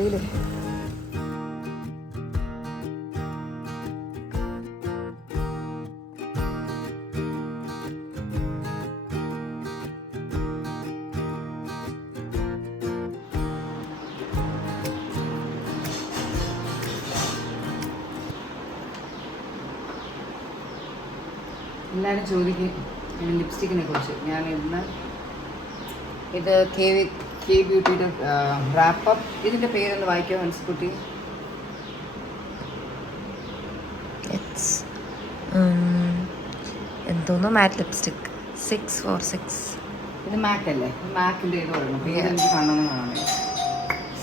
വെയിൽ. എല്ലാവരും ചോദിക്കും ലിപ്സ്റ്റിക്കിനെ കുറിച്ച്. ഞാൻ ഇന്ന് ഇത് കെ ബ്യൂട്ടിയുടെ റാപ്പപ്പ്. ഇതിൻ്റെ പേരൊന്ന് വായിക്കോ ഹൻസ്കുട്ടി? എന്തോന്നോ മാറ്റ് ലിപ്സ്റ്റിക് 646. ഇത് മാക്ക് അല്ലേ? മാക്കിൻ്റെ ഇത് പറയണം. പേരെനിക്ക് കാണണമെന്ന് കാണാൻ.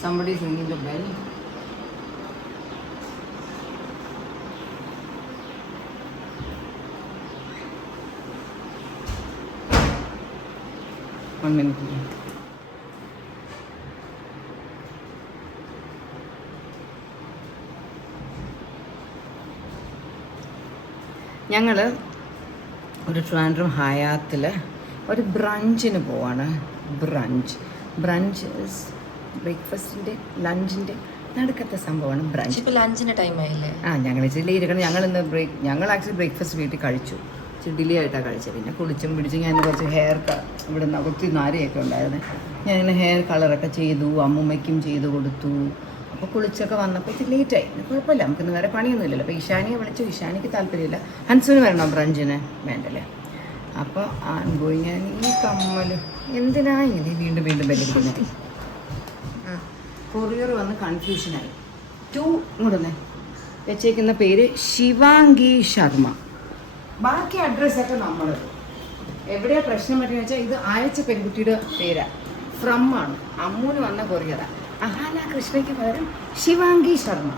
Somebody singing the bell. One minute. ഞങ്ങൾ ഒരു ട്രിവാൻഡ്രം ഹയാത്തിൽ ഒരു ബ്രഞ്ചിന് പോവാണ്. ബ്രഞ്ച് ബ്രേക്ക്ഫാസ്റ്റിൻ്റെ ലഞ്ചിൻ്റെ നടുക്കത്തെ സംഭവമാണ് ബ്രഞ്ച്. ഇപ്പോൾ ലഞ്ചിൻ്റെ ടൈം ആയില്ലേ? ഞങ്ങൾ ഇച്ചിരി ഇരിക്കണം. ഞങ്ങൾ ആക്ച്വലി ബ്രേക്ക്ഫാസ്റ്റ് വീട്ടിൽ കഴിച്ചു. ഇച്ചിരി ഡിലേ ആയിട്ടാണ് കഴിച്ചത്. പിന്നെ കുളിച്ചും പിടിച്ചും ഞാൻ കുറച്ച് ഹെയർ ഇവിടെ നിന്ന് ഒത്തിരി നാരയൊക്കെ ഉണ്ടായിരുന്നു. ഞാനിങ്ങനെ ഹെയർ കളറൊക്കെ ചെയ്തു, അമ്മൂമ്മയ്ക്കും ചെയ്തു കൊടുത്തു. അപ്പോൾ കുളിച്ചൊക്കെ വന്നപ്പോൾ ഇത്തിരി ലേറ്റായി. കുഴപ്പമില്ല, നമുക്കിന്ന് വേറെ പണിയൊന്നുമില്ലല്ലോ. അപ്പോൾ ഇഷാനിയെ വിളിച്ചു. ഇഷാനിക്ക് താല്പര്യമില്ല. ഹൻസുവിന് വരണോ ബ്രഞ്ചിന്? വേണ്ടല്ലേ. അപ്പോൾ പോയി ഞാൻ ഈ കമ്മൽ എന്തിനാ ഇങ്ങനെ വീണ്ടും ബെല്ലിരിക്കുന്നത്? കൊറിയർ വന്ന് കൺഫ്യൂഷനായി. 2 ഇങ്ങോട്ടൊന്നേ വെച്ചേക്കുന്ന പേര് ശിവാംഗി ശർമ്മ. ബാക്കി അഡ്രസ്സൊക്കെ നമ്മൾ എവിടെയാണ് പ്രശ്നം പറ്റുന്നത് വെച്ചാൽ ഇത് അയച്ച പെൺകുട്ടിയുടെ പേരാണ്. ഫ്രം ആണ്. അമ്മൂന് വന്ന കൊറിയറാണ്. അഹാന കൃഷ്ണയ്ക്ക് പകരം ശിവാംഗി ശർമ്മ.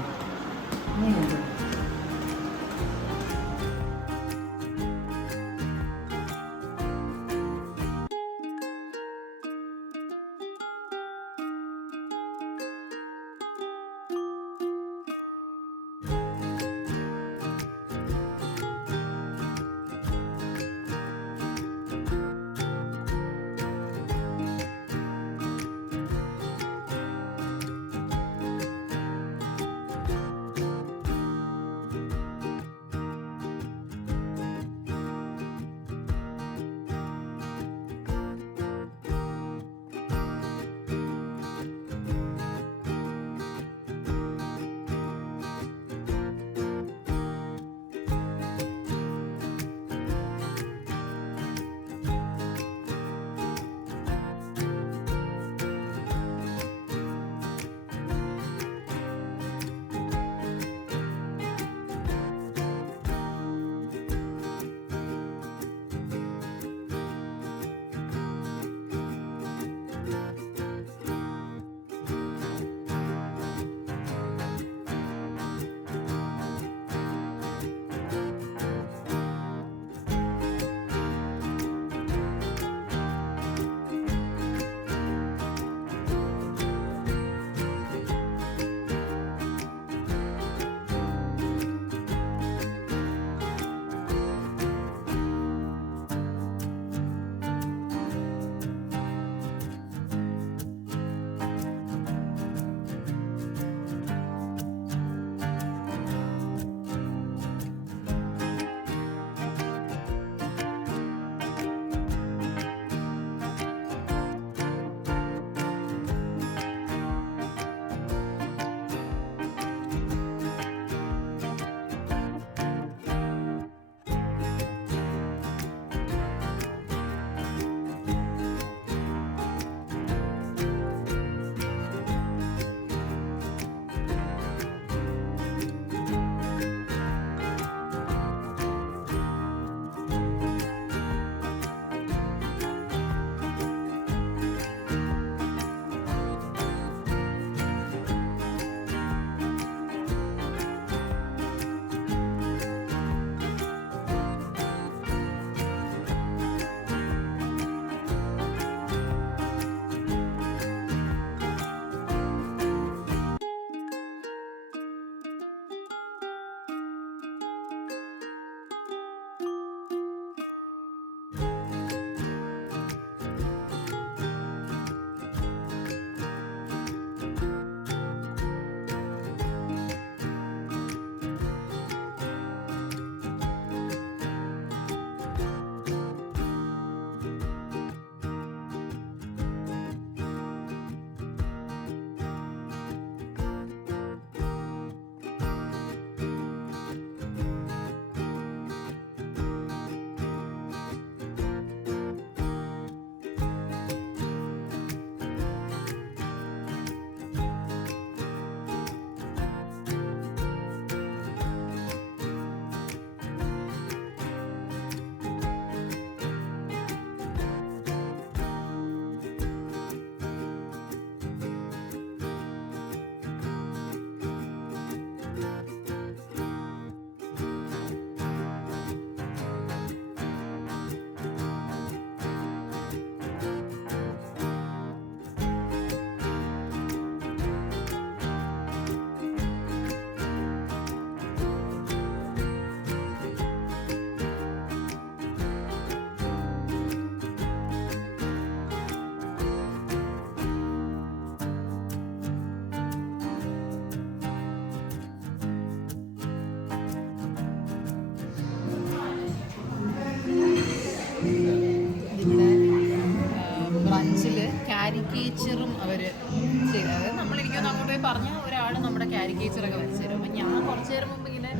പറഞ്ഞാൽ ഒരാൾ നമ്മുടെ കാരിക്കേച്ചറൊക്കെ വരച്ചു തരും. അപ്പം ഞാൻ കുറച്ച് നേരം മുമ്പ് ഇങ്ങനെ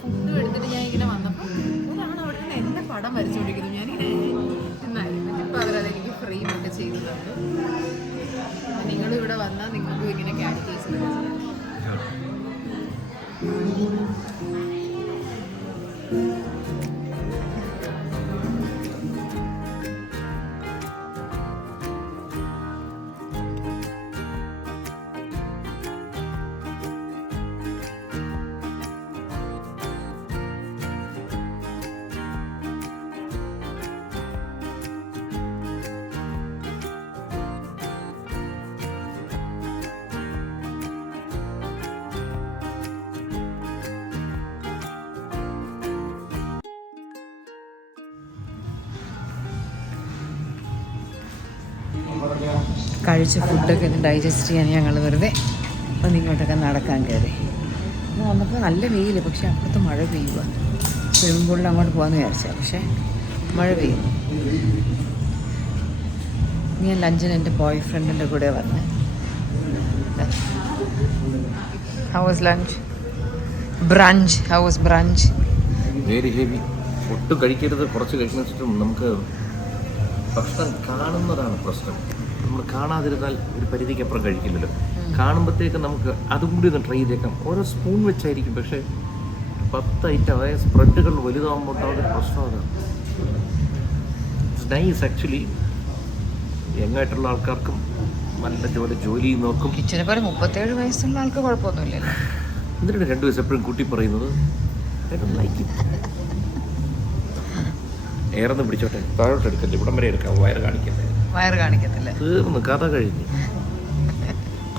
ഫുഡ് എടുത്തിട്ട് ഞാൻ ഇങ്ങനെ വന്നപ്പോൾ ഒരാൾ അവിടെ നിന്ന് എൻ്റെ പടം വരച്ചുകൊണ്ടിരിക്കുന്നു. ഞാനിങ്ങനെ ഇന്നായിരുന്നു. ഇപ്പോൾ അവരതെനിക്ക് ഫ്രെയിമൊക്കെ ചെയ്തു തന്നു. നിങ്ങളിവിടെ വന്നാൽ നിങ്ങൾക്കും ഇങ്ങനെ കാരിക്കേച്ചർ വരച്ചു തരും. കഴിച്ച ഫുഡൊക്കെ ഡൈജസ്റ്റ് ചെയ്യാൻ ഞങ്ങൾ വെറുതെ ഒന്ന് ഇങ്ങോട്ടൊക്കെ നടക്കാൻ കയറി. വന്നപ്പോൾ നല്ല വെയിൽ, പക്ഷേ അപ്പുറത്ത് മഴ പെയ്യുക. സ്വിമ്മിംഗ് പൂളിൽ അങ്ങോട്ട് പോകാമെന്ന് വിചാരിച്ചാൽ, പക്ഷേ മഴ പെയ്യുന്നു. ഞാൻ ലഞ്ചിന് എൻ്റെ ബോയ് ഫ്രണ്ടിൻ്റെ കൂടെ വന്ന്. How was lunch? Brunch. How was brunch? Very heavy. ഒട്ടും കഴിക്കരുത്, കുറച്ച് കഴിച്ചിട്ടും നമുക്ക് ഭക്ഷണം കാണുന്നതാണ് പ്രശ്നം. നമ്മൾ കാണാതിരുന്നാൽ ഒരു പരിധിക്കപ്പുറം കഴിക്കില്ലല്ലോ. കാണുമ്പോഴത്തേക്ക് നമുക്ക് അതും കൂടി ഒന്ന് ട്രൈ ചെയ്തേക്കാം. ഓരോ സ്പൂൺ വെച്ചായിരിക്കും, പക്ഷേ 10 ഐറ്റം, അതായത് സ്പ്രെഡുകൾ വലുതാകുമ്പോൾ ഉണ്ടാവുന്ന പ്രശ്നം അതാണ്. It's nice actually. യങ്ങായിട്ടുള്ള ആൾക്കാർക്കും നല്ല ജോലി ചെയ്യുന്നവർക്കും. കിച്ചനെ പോലെ 37 വയസ്സുള്ള ആൾക്ക് കുഴപ്പമൊന്നുമില്ലല്ലോ. എന്തിനാണ് 2 വയസ്സ് എപ്പോഴും കൂട്ടി പറയുന്നത്? ഏറെന്ന് പിടിച്ചോട്ടെ, താഴോട്ട് എടുക്കല്ലേ, ഇവിടം വരെ എടുക്കാം. വയറ് കാണിക്കത്തില്ല. തീർന്നു, കഥ കഴിഞ്ഞു.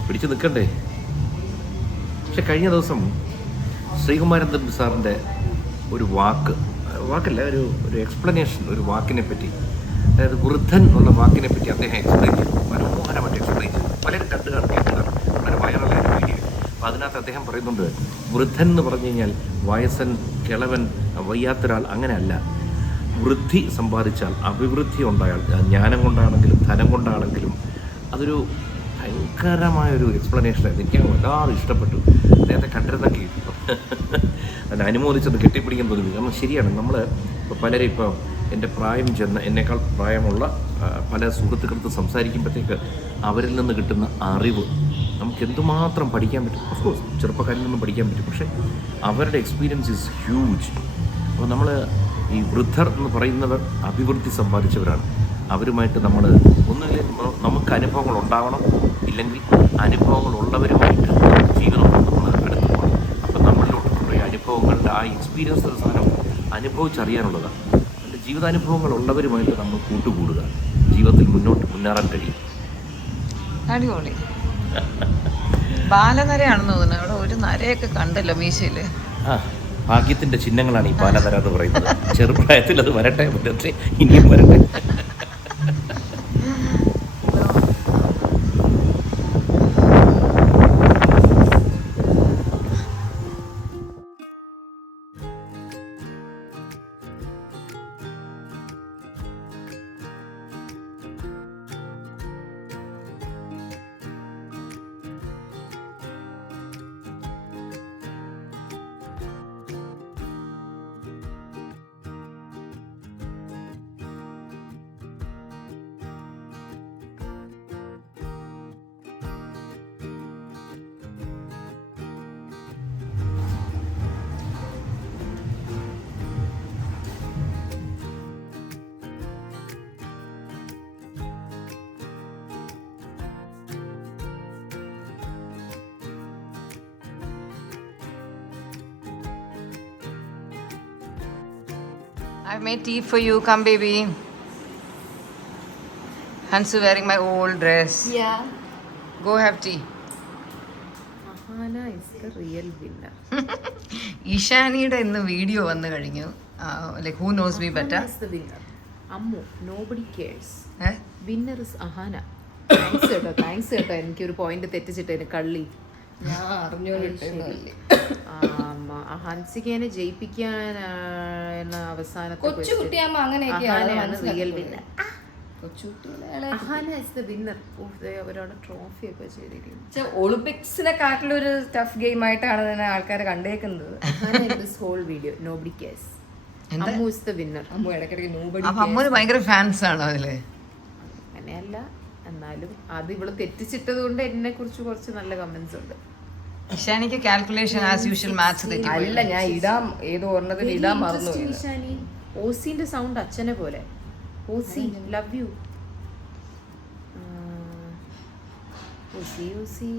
പിടിച്ചു നിൽക്കണ്ടേ? പക്ഷെ കഴിഞ്ഞ ദിവസം ശ്രീകുമാരൻ തമ്പി സാറിൻ്റെ ഒരു വാക്കല്ല ഒരു എക്സ്പ്ലനേഷൻ, ഒരു വാക്കിനെ പറ്റി, അതായത് വൃദ്ധൻ എന്നുള്ള വാക്കിനെ പറ്റി അദ്ദേഹം എക്സ്പ്ലെയിൻ ചെയ്തു. മനോഹരമായിട്ട് എക്സ്പ്ലെയിൻ ചെയ്തു. പലരും കേട്ടുകാർ വളരെ വൈറലായ വീഡിയോ. അപ്പോൾ അതിനകത്ത് അദ്ദേഹം പറയുന്നുണ്ട്, വൃദ്ധൻ എന്ന് പറഞ്ഞു കഴിഞ്ഞാൽ വയസ്സൻ, കിളവൻ, വയ്യാത്തൊരാൾ, അങ്ങനെയല്ല. വൃദ്ധി സമ്പാദിച്ചാൽ, അഭിവൃദ്ധി ഉണ്ടായാൽ, ജ്ഞാനം കൊണ്ടാണെങ്കിലും ധനം കൊണ്ടാണെങ്കിലും, അതൊരു ഭയങ്കരമായൊരു എക്സ്പ്ലനേഷനായിരുന്നു. എനിക്ക് വല്ലാതെ ഇഷ്ടപ്പെട്ടു. നേരത്തെ കണ്ടിരുന്നൊക്കെ അതിനെ അനുമോദിച്ചത് കെട്ടിപ്പിടിക്കാൻ തോന്നി. കാരണം ശരിയാണ്, നമ്മൾ ഇപ്പോൾ പലരും ഇപ്പോൾ എൻ്റെ പ്രായം ചെന്ന, എന്നേക്കാൾ പ്രായമുള്ള പല സുഹൃത്തുക്കൾക്ക് സംസാരിക്കുമ്പോഴത്തേക്ക് അവരിൽ നിന്ന് കിട്ടുന്ന അറിവ് നമുക്ക് എന്തുമാത്രം പഠിക്കാൻ പറ്റും. ഓഫ്കോഴ്സ് ചെറുപ്പക്കാരിൽ നിന്നും പഠിക്കാൻ പറ്റും, പക്ഷേ അവരുടെ എക്സ്പീരിയൻസ് ഈസ് ഹ്യൂജ്. അപ്പോൾ നമ്മൾ ഈ വൃദ്ധർ എന്ന് പറയുന്നവർ അഭിവൃദ്ധി സമ്പാദിച്ചവരാണ്. അവരുമായിട്ട് നമ്മൾ ഒന്നുമില്ല, നമുക്ക് അനുഭവങ്ങൾ ഉണ്ടാവണം, ഇല്ലെങ്കിൽ അനുഭവങ്ങൾ ഉള്ളവരുമായിട്ട് ജീവിതം നമ്മൾ എടുത്തു പോകണം. അപ്പം നമ്മളിലോട്ടുള്ള ഈ അനുഭവങ്ങളുടെ ആ എക്സ്പീരിയൻസ് ഒരു സാധനം അനുഭവിച്ചറിയാനുള്ളതാണ്. അതിൻ്റെ ജീവിതാനുഭവങ്ങൾ ഉള്ളവരുമായിട്ട് നമ്മൾ കൂട്ടുകൂടുക, ജീവിതത്തിൽ മുന്നേറാൻ കഴിയും. അടിപൊളി. ബാലനരയാണെന്ന് തോന്നുന്നു. അവിടെ ഒരു നരയൊക്കെ കണ്ടല്ലോ മീശയിൽ. ഭാഗ്യത്തിൻ്റെ ചിഹ്നങ്ങളാണ് ഈ പാലനര എന്ന് പറയുന്നത്. ചെറുപ്രായത്തിൽ അത് വരട്ടെ, മുന്നത്തെ ഇനിയും വരട്ടെ. I've made tea for you. Come, baby. Hansu wearing my old dress. Yeah. Go have tea. Ahana is the real winner. ഇഷാനിയുടെ ഇന്ന് വീഡിയോ വന്നു കഴിഞ്ഞു. Like who knows me better? Ahana is the winner. Ammu, nobody cares. Eh? Winner is Ahana. Thanks കേട്ടോ. എനിക്കൊരു point തെറ്റിച്ചിട്ടേന് കള്ളി. ഞാൻ അറിഞ്ഞോണ്ടിട്ടല്ലേ. ഹൻസികേനെ ജയിപ്പിക്കാൻ അവസാനത്തെ കൊച്ചു കുട്ടിയാകുമ്പോ അങ്ങനെയൊക്കെയാണ് real winner. Ahaana is the winner. അവരവിടെ ട്രോഫി ഒക്കെ ചെയ്തിരിക്കുന്നു. ഒളിമ്പിക്സിനെക്കാട്ടിലൊരു ടഫ് ഗെയിം ആയിട്ടാണ് തന്നെ ആൾക്കാരെ കണ്ടേക്കുന്നത്. Ahana in this whole video nobody cares. Ammu is the winner. Ammu ഇടയ്ക്കിടയ്ക്ക് nobody അപ്പൊ അമ്മൂന് ഭയങ്കര ഫാൻസ് ആണോ അതില്? അങ്ങനെയല്ല, എന്നാലും അത് ഇവള് തെറ്റിച്ചിട്ടത് കൊണ്ട് എന്നെ കുറിച്ച് കുറച്ച് നല്ല കമന്റ്സ് ഉണ്ട്. ഇഷാനിക്ക് കാൽക്കുലേഷൻ ആസ് യൂഷ്വൽ മാത്സ് തെറ്റി. അല്ല, ഞാൻ ഇടാം ഏതോ ഒരെണ്ണത്തിന് ഇടാൻ മറന്നു. ഓസിന്റെ സൗണ്ട് അച്ഛനെ പോലെ. Ozy love you. Ozy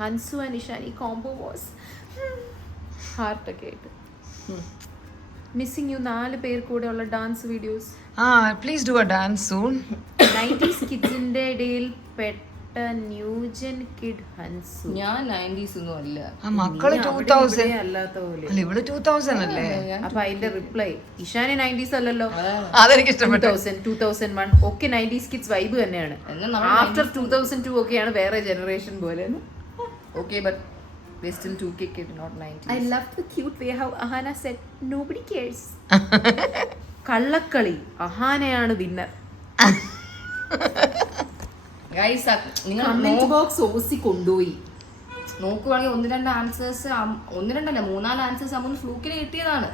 Hansu and Ishani combo was ഹാർട്ടൊക്കെ ആയിട്ട്. മിസ്സിംഗ് യു 4 പേർ കൂടെ ഉള്ള dance videos. Please do a dance soon. 90s കിഡ്സിന്റെ ഇടയിൽ പെട്ട ന്യൂജൻ കിഡ് ഹൻസു. ഞാൻ 90s ഒന്നും അല്ല. മക്കള് 2000 അല്ലാത്ത പോലെ. അല്ല ഇവള് 2000 അല്ലേ? അപ്പൊ അതിന്റെ റിപ്ലൈ ഇഷാനി 90s അല്ലല്ലോ. അതെനിക്ക് ഇഷ്ടപ്പെട്ടു. 2001 ഒക്കെ 90s കിഡ്സ് വൈബ് തന്നെയാണ്. ആഫ്റ്റർ 2002 ഒക്കെയാണ് വേറെ ജനറേഷൻ പോലെ. Okay, but they still 2K kid, not 90s. I love the cute way how Ahana said nobody cares. കള്ളക്കളി അഹാനയാണ് വിന്നർ. Guys, നിങ്ങൾ കമന്റ് ബോക്സ് ഓസി കൊണ്ടുപോയി. നോക്കുവാണെങ്കിൽ 1-2 ആൻസേഴ്സ്, 1-2 3-4 ആൻസേഴ്സ് അമ്മ ഫ്ലൂക്കിന് കിട്ടിയതാണ്.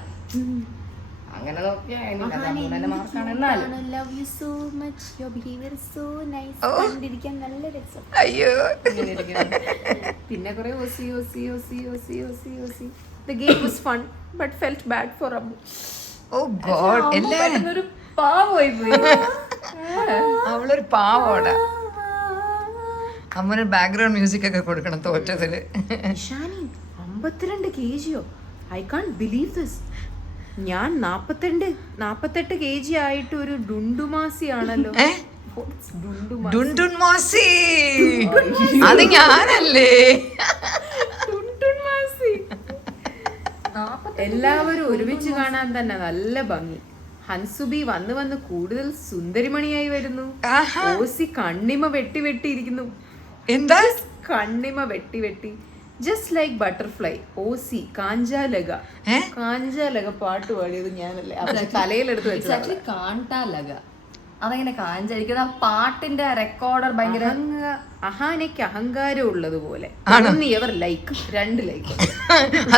അങ്ങനെ നോക്കിയാൽ മാർക്കാണ്. എന്നാലും love you so much, your behavior is so nice. കണ്ടിരിക്കാൻ നല്ല രസം. അയ്യോ. പിന്നെ കുറെ OC OC OC OC OC OC. The game was fun but felt bad for Ammu. Oh god, എല്ലാരും ഒരു പാവമായി പോയി. അവളൊരു പാവോടാ. അമ്മന് ബാക്ക്ഗ്രൗണ്ട് മ്യൂസിക് ഒക്കെ കൊടുക്കണം തോറ്റതില്. Ishani 52 kg. I can't believe this. ഞാൻ 48 kg ആയിട്ട് ഒരു ഡുണ്ടുമാസി ആണല്ലോ. ഡുണ്ടുൻ മാസി, അത് ഞാനല്ലേ? എല്ലാവരും ഒരുമിച്ച് കാണാൻ തന്നെ നല്ല ഭംഗി. ഹൻസുബി വന്ന് കൂടുതൽ സുന്ദരിമണിയായി വരുന്നു. ഓസി കണ്ണിമ വെട്ടിയിരിക്കുന്നു. എന്താ കണ്ണിമ വെട്ടി ജസ്റ്റ് ലൈക്ക് ബട്ടർഫ്ലൈ. ഓസി കാഞ്ചാലക പാട്ട് പാടിയത് ഞാനല്ലേ? അവരുടെ തലയിലെടുത്ത് വെച്ചത് കാണ്ടാലക. അതെങ്ങനെ കാഞ്ചായിരിക്കും? ആ പാട്ടിന്റെ റെക്കോർഡർ ഭയങ്കര അഹാനയ്ക്ക് അഹങ്കാരം ഉള്ളതുപോലെ നെവർ ലൈക്ക് 2 ലൈക്ക്.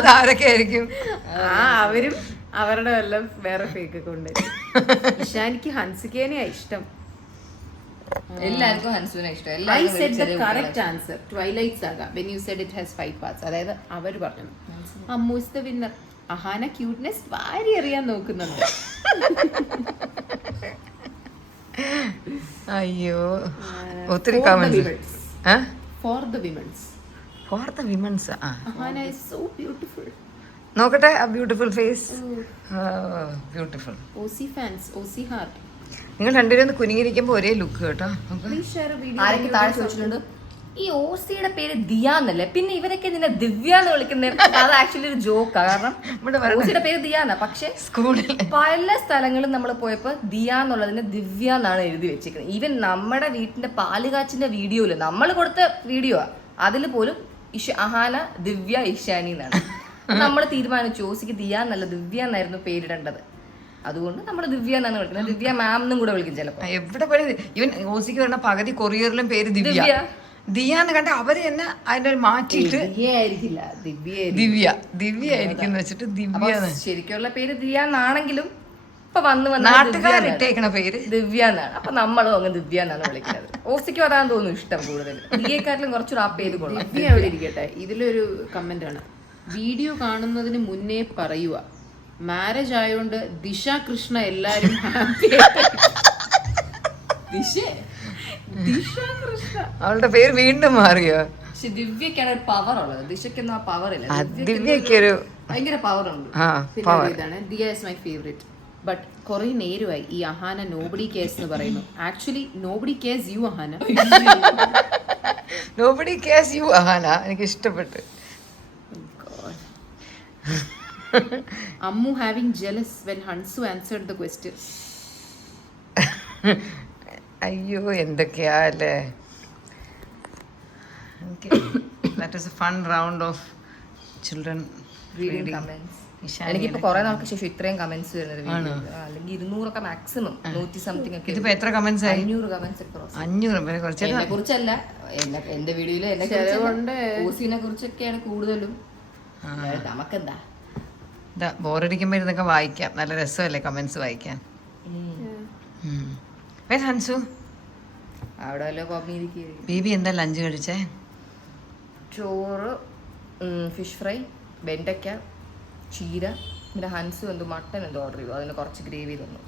അതാരൊക്കെ ആയിരിക്കും? അവരും അവരുടെ വല്ല വേറെ ഫേക്ക് ഒക്കെ ഉണ്ട്. ഇഷാനിക്ക് ഹൻസിക്കേനെയാ ഇഷ്ടം. എല്ലാവർക്കും ഹൻസുവിനെ ഇഷ്ടം. I said the correct answer. Twilight Saga. When you said it has 5 parts. അതായത് അവർ പറഞ്ഞു Ammu is the winner. Ahaana cuteness വാരി അറിയാൻ നോക്കുന്നുണ്ട്. അയ്യോ, ഒത്തിരി comments. For the women's. Ahaana is so beautiful. നോക്കട്ടെ ആ beautiful face. Beautiful. OC fans, OC heart. നിങ്ങൾ രണ്ടുപേരും ഒന്ന് കുനിങ്ങിരിക്കുമ്പോ ഒരേ ലുക്ക് കേട്ടോ. Please share a video. ആരൊക്കെ താഴെ ചോദിച്ചിട്ടുണ്ട് ഈ ഓസിയുടെ പേര് ദിയ എന്നല്ലേ, പിന്നെ ഇവരൊക്കെ നിന്നെ ദിവ്യ എന്ന് വിളിക്കുന്നത്? അത് ആക്ച്വലി ഒരു ജോക്കാ. കാരണം ഓസിയുടെ പേര് ദിയ എന്നാ, പക്ഷെ സ്കൂളിൽ പല സ്ഥലങ്ങളും നമ്മൾ പോയപ്പോ ദിയ എന്നുള്ളതിന് ദിവ്യ എന്നാണ് എഴുതി വെച്ചിരിക്കുന്നത്. ഈവൻ നമ്മുടെ വീട്ടിന്റെ പാലുകാച്ചിന്റെ വീഡിയോയില് നമ്മൾ കൊടുത്ത വീഡിയോ അതിൽ പോലും അഹാന ദിവ്യ ഇഷാനി എന്നാണ്. നമ്മൾ തീരുമാനിച്ചു ഓസിക്ക് ദിയ എന്നല്ല ദിവ്യ എന്നായിരുന്നു പേരിടേണ്ടത്. അതുകൊണ്ട് നമ്മൾ ദിവ്യ എന്നാണ് വിളിക്കുന്നത്. ദിവ്യ മാം എന്നും കൂടെ വിളിക്കും ചിലപ്പോ. എവിടെ പോയി ഇവൻ ഓസിക്ക് വരുന്ന പകുതി കൊറിയറിലും പേര് ദിവ്യ എന്ന് കണ്ട അവര് തന്നെ അതിന്റെ മാറ്റിയിട്ട് ദിവ്യ ആയിരിക്കും വെച്ചിട്ട് ദിവ്യ. ശരിക്കുള്ള പേര് ദിവ്യ എന്നാണെങ്കിലും ഇപ്പൊ വന്ന് നാട്ടുകാരിട്ടേക്കണ പേര് ദിവ്യ എന്നാണ്. അപ്പൊ നമ്മളും അങ്ങ് ദിവ്യ എന്നാണ് വിളിക്കുന്നത്. ഓസിക്കും അതാന്ന് തോന്നുന്നു ഇഷ്ടം കൂടുതൽ. ദിവ്യക്കാട്ടിലും കുറച്ചൊരു ആ പേര് കൊള്ളാം. ദിവ്യ അവിടെ ഇരിക്കട്ടെ. ഇതിലൊരു കമന്റ് ആണ്, വീഡിയോ കാണുന്നതിന് മുന്നേ പറയുക മാരേജ് ആയോണ്ട് ദിശ കൃഷ്ണ എല്ലാരും ഹാപ്പി. ദിശ കൃഷ്ണ അവളുടെ പേര് വീണ്ടും മാറിയോ? പക്ഷെ ദിവ്യക്കാണ് ഒരു പവർ ഉള്ളത്, ദിശയ്ക്കൊന്നും ആ പവർ ഇല്ല. ദിവ്യക്കൊരു ഭയങ്കര പവർ ഉണ്ട്. പിന്നെ ഇതാണ് Diya is my favourite. But കുറെ നേരമായി ഈ അഹാന നോബഡി കേസ് എന്ന് പറയുന്നു. Actually nobody cares you Ahaana. Nobody cares you Ahaana എനിക്ക് ഇഷ്ടപ്പെട്ടു. Ammu having jealous when Hansu answered the question. അയ്യോ എന്തൊക്കെയാ അല്ലേ. That was a fun round of children reading comments. എനിക്കിപ്പോ കുറെ നാൾക്ക് ശേഷം ഇത്രയും കമന്റ്സ് വരുന്നത് വീഡിയോയില്. അല്ലെങ്കിൽ 200 മാക്സിമം 100 സംതിങ് ഒക്കെ. ഇതിപ്പോ എത്ര കമന്റ്സ് ആയി? 500 കമന്റ്സ് ഒക്കെ cross. 500 കുറച്ച് എന്നെ കുറിച്ചല്ല, എന്റെ വീഡിയോയില് എന്നെ ഓസിനെ കുറിച്ചൊക്കെയാണ് കൂടുതലും. നമുക്കെന്താ ബോറടിക്കുമ്പോ ഇരുന്നൊക്കെ വായിക്കാം, നല്ല രസമല്ലേ കമന്റ്സ് വായിക്കാൻ. ഹൻസു അവിടെ വല്ല പമ്മിയിരിക്കും. ബേബി എന്താ ലഞ്ച് കഴിച്ചേ? ചോറ്, ഫിഷ് ഫ്രൈ, വെണ്ടയ്ക്ക, ചീര, പിന്നെ ഹൻസു എന്തോ മട്ടൻ എന്തോ ഓർഡർ ചെയ്തു, അതിന് കുറച്ച് ഗ്രേവി തന്നു.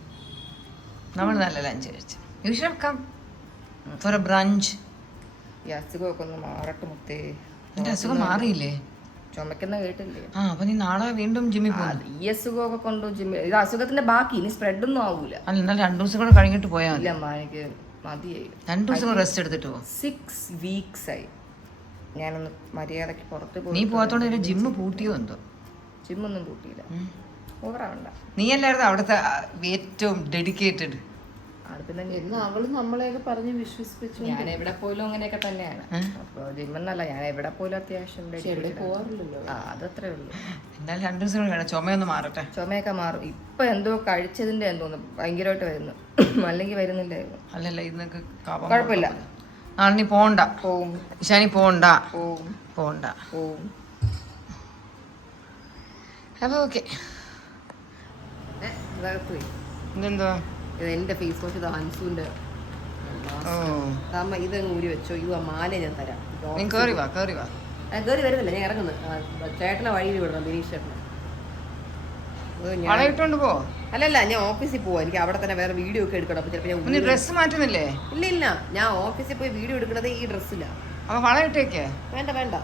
നമ്മൾ നല്ല ലഞ്ച് കഴിച്ചു. You should come for a brunch. ഈ അസുഖമൊക്കെ ഒന്ന് മാറട്ടെ മുത്തേ. എന്റെ അസുഖം മാറിയില്ലേ? ചുമക്കുന്ന കേട്ടില്ലേ? അപ്പൊ നീ നാളെ വീണ്ടും ജിമ്മിൽ പോകും? ഈ അസുഖമൊക്കെ കൊണ്ട് ജിമ്മിൽ, ഇത് അസുഖത്തിന്റെ ബാക്കി, ഇനി സ്പ്രെഡ് ഒന്നും ആവൂല. അല്ല, എന്നാൽ 2 ദിവസം കൂടെ കഴിഞ്ഞിട്ട് പോയാൽ മതി. ഇല്ല അമ്മ, എനിക്ക് മതിയായി. 2 ദിവസം കൂടെ റെസ്റ്റ് എടുത്തിട്ട് പോകും. 6 weeks ആയി ഞാനൊന്ന് മര്യാദക്ക് പുറത്ത് പോയി. നീ പോകാത്തോണ്ട് ജിമ്മ് പൂട്ടിയോ എന്തോ? ജിമ്മൊന്നും പൂട്ടിയില്ല, ഓവറാവണ്ട. നീ അല്ലായിരുന്നു അവിടുത്തെ ഏറ്റവും ഡെഡിക്കേറ്റഡ്. എന്ന് അവള് നമ്മളെയൊക്കെ പറഞ്ഞ് വിശ്വസിപ്പിച്ചു. ഞാൻ എവിടെ പോലും അങ്ങനെയൊക്കെ തന്നെയാണ്. അപ്പൊ ജിമ്മെന്നല്ല, ഞാൻ എവിടെ പോലും അത്യാവശ്യം പോവാറില്ലല്ലോ. അതത്രേ ഉള്ളൂ. എന്തായാലും 2 ദിവസം കൂടെ വേണം, ചുമയൊന്ന് മാറട്ടെ. ചുമയൊക്കെ മാറും. ഇപ്പൊ എന്തോ കഴിച്ചതിന്റെ തോന്നുന്നു ഭയങ്കരമായിട്ട് വരുന്നു, അല്ലെങ്കിൽ വരുന്നില്ലായിരുന്നു. അല്ലല്ല, ഇന്നൊക്കെ കുഴപ്പമില്ല. നാളെ നീ പോണ്ട. പോവും ഇഷാനി പോണ്ട. പോവും പോണ്ട. പോവും. അപ്പൊ ഓക്കെ. ഇതെന്താ? ഇത് എന്റെ ഫേസ് വാഷ്, ഇത് ഹൻസുവിന്റെ. അമ്മ ഇതങ്ങ് ഊരി വെച്ചോ. ഇത് ആ മാല ഞാൻ തരാം. നീ കേറി വാ. കയറി വരുന്നില്ല, ഞാൻ ഇറങ്ങുന്നു. ചേട്ടനെ വഴിയിൽ വിടണം, ബിനീഷ് ചേട്ടനെ. ഇട്ടോണ്ട് പോ. അല്ലല്ല, ഞാൻ ഓഫീസിൽ പോവാ. എനിക്ക് അവിടെ തന്നെ വേറെ വീഡിയോ ഒക്കെ എടുക്കണം. അപ്പൊ ചിലപ്പോ ഞാൻ ഡ്രസ് മാറ്റുന്നില്ലേ? ഇല്ല, ഞാൻ ഓഫീസിൽ പോയി വീഡിയോ എടുക്കുന്നത് ഈ ഡ്രസ്സിലാ. അപ്പൊ വള ഇട്ടേക്കേ? വേണ്ട.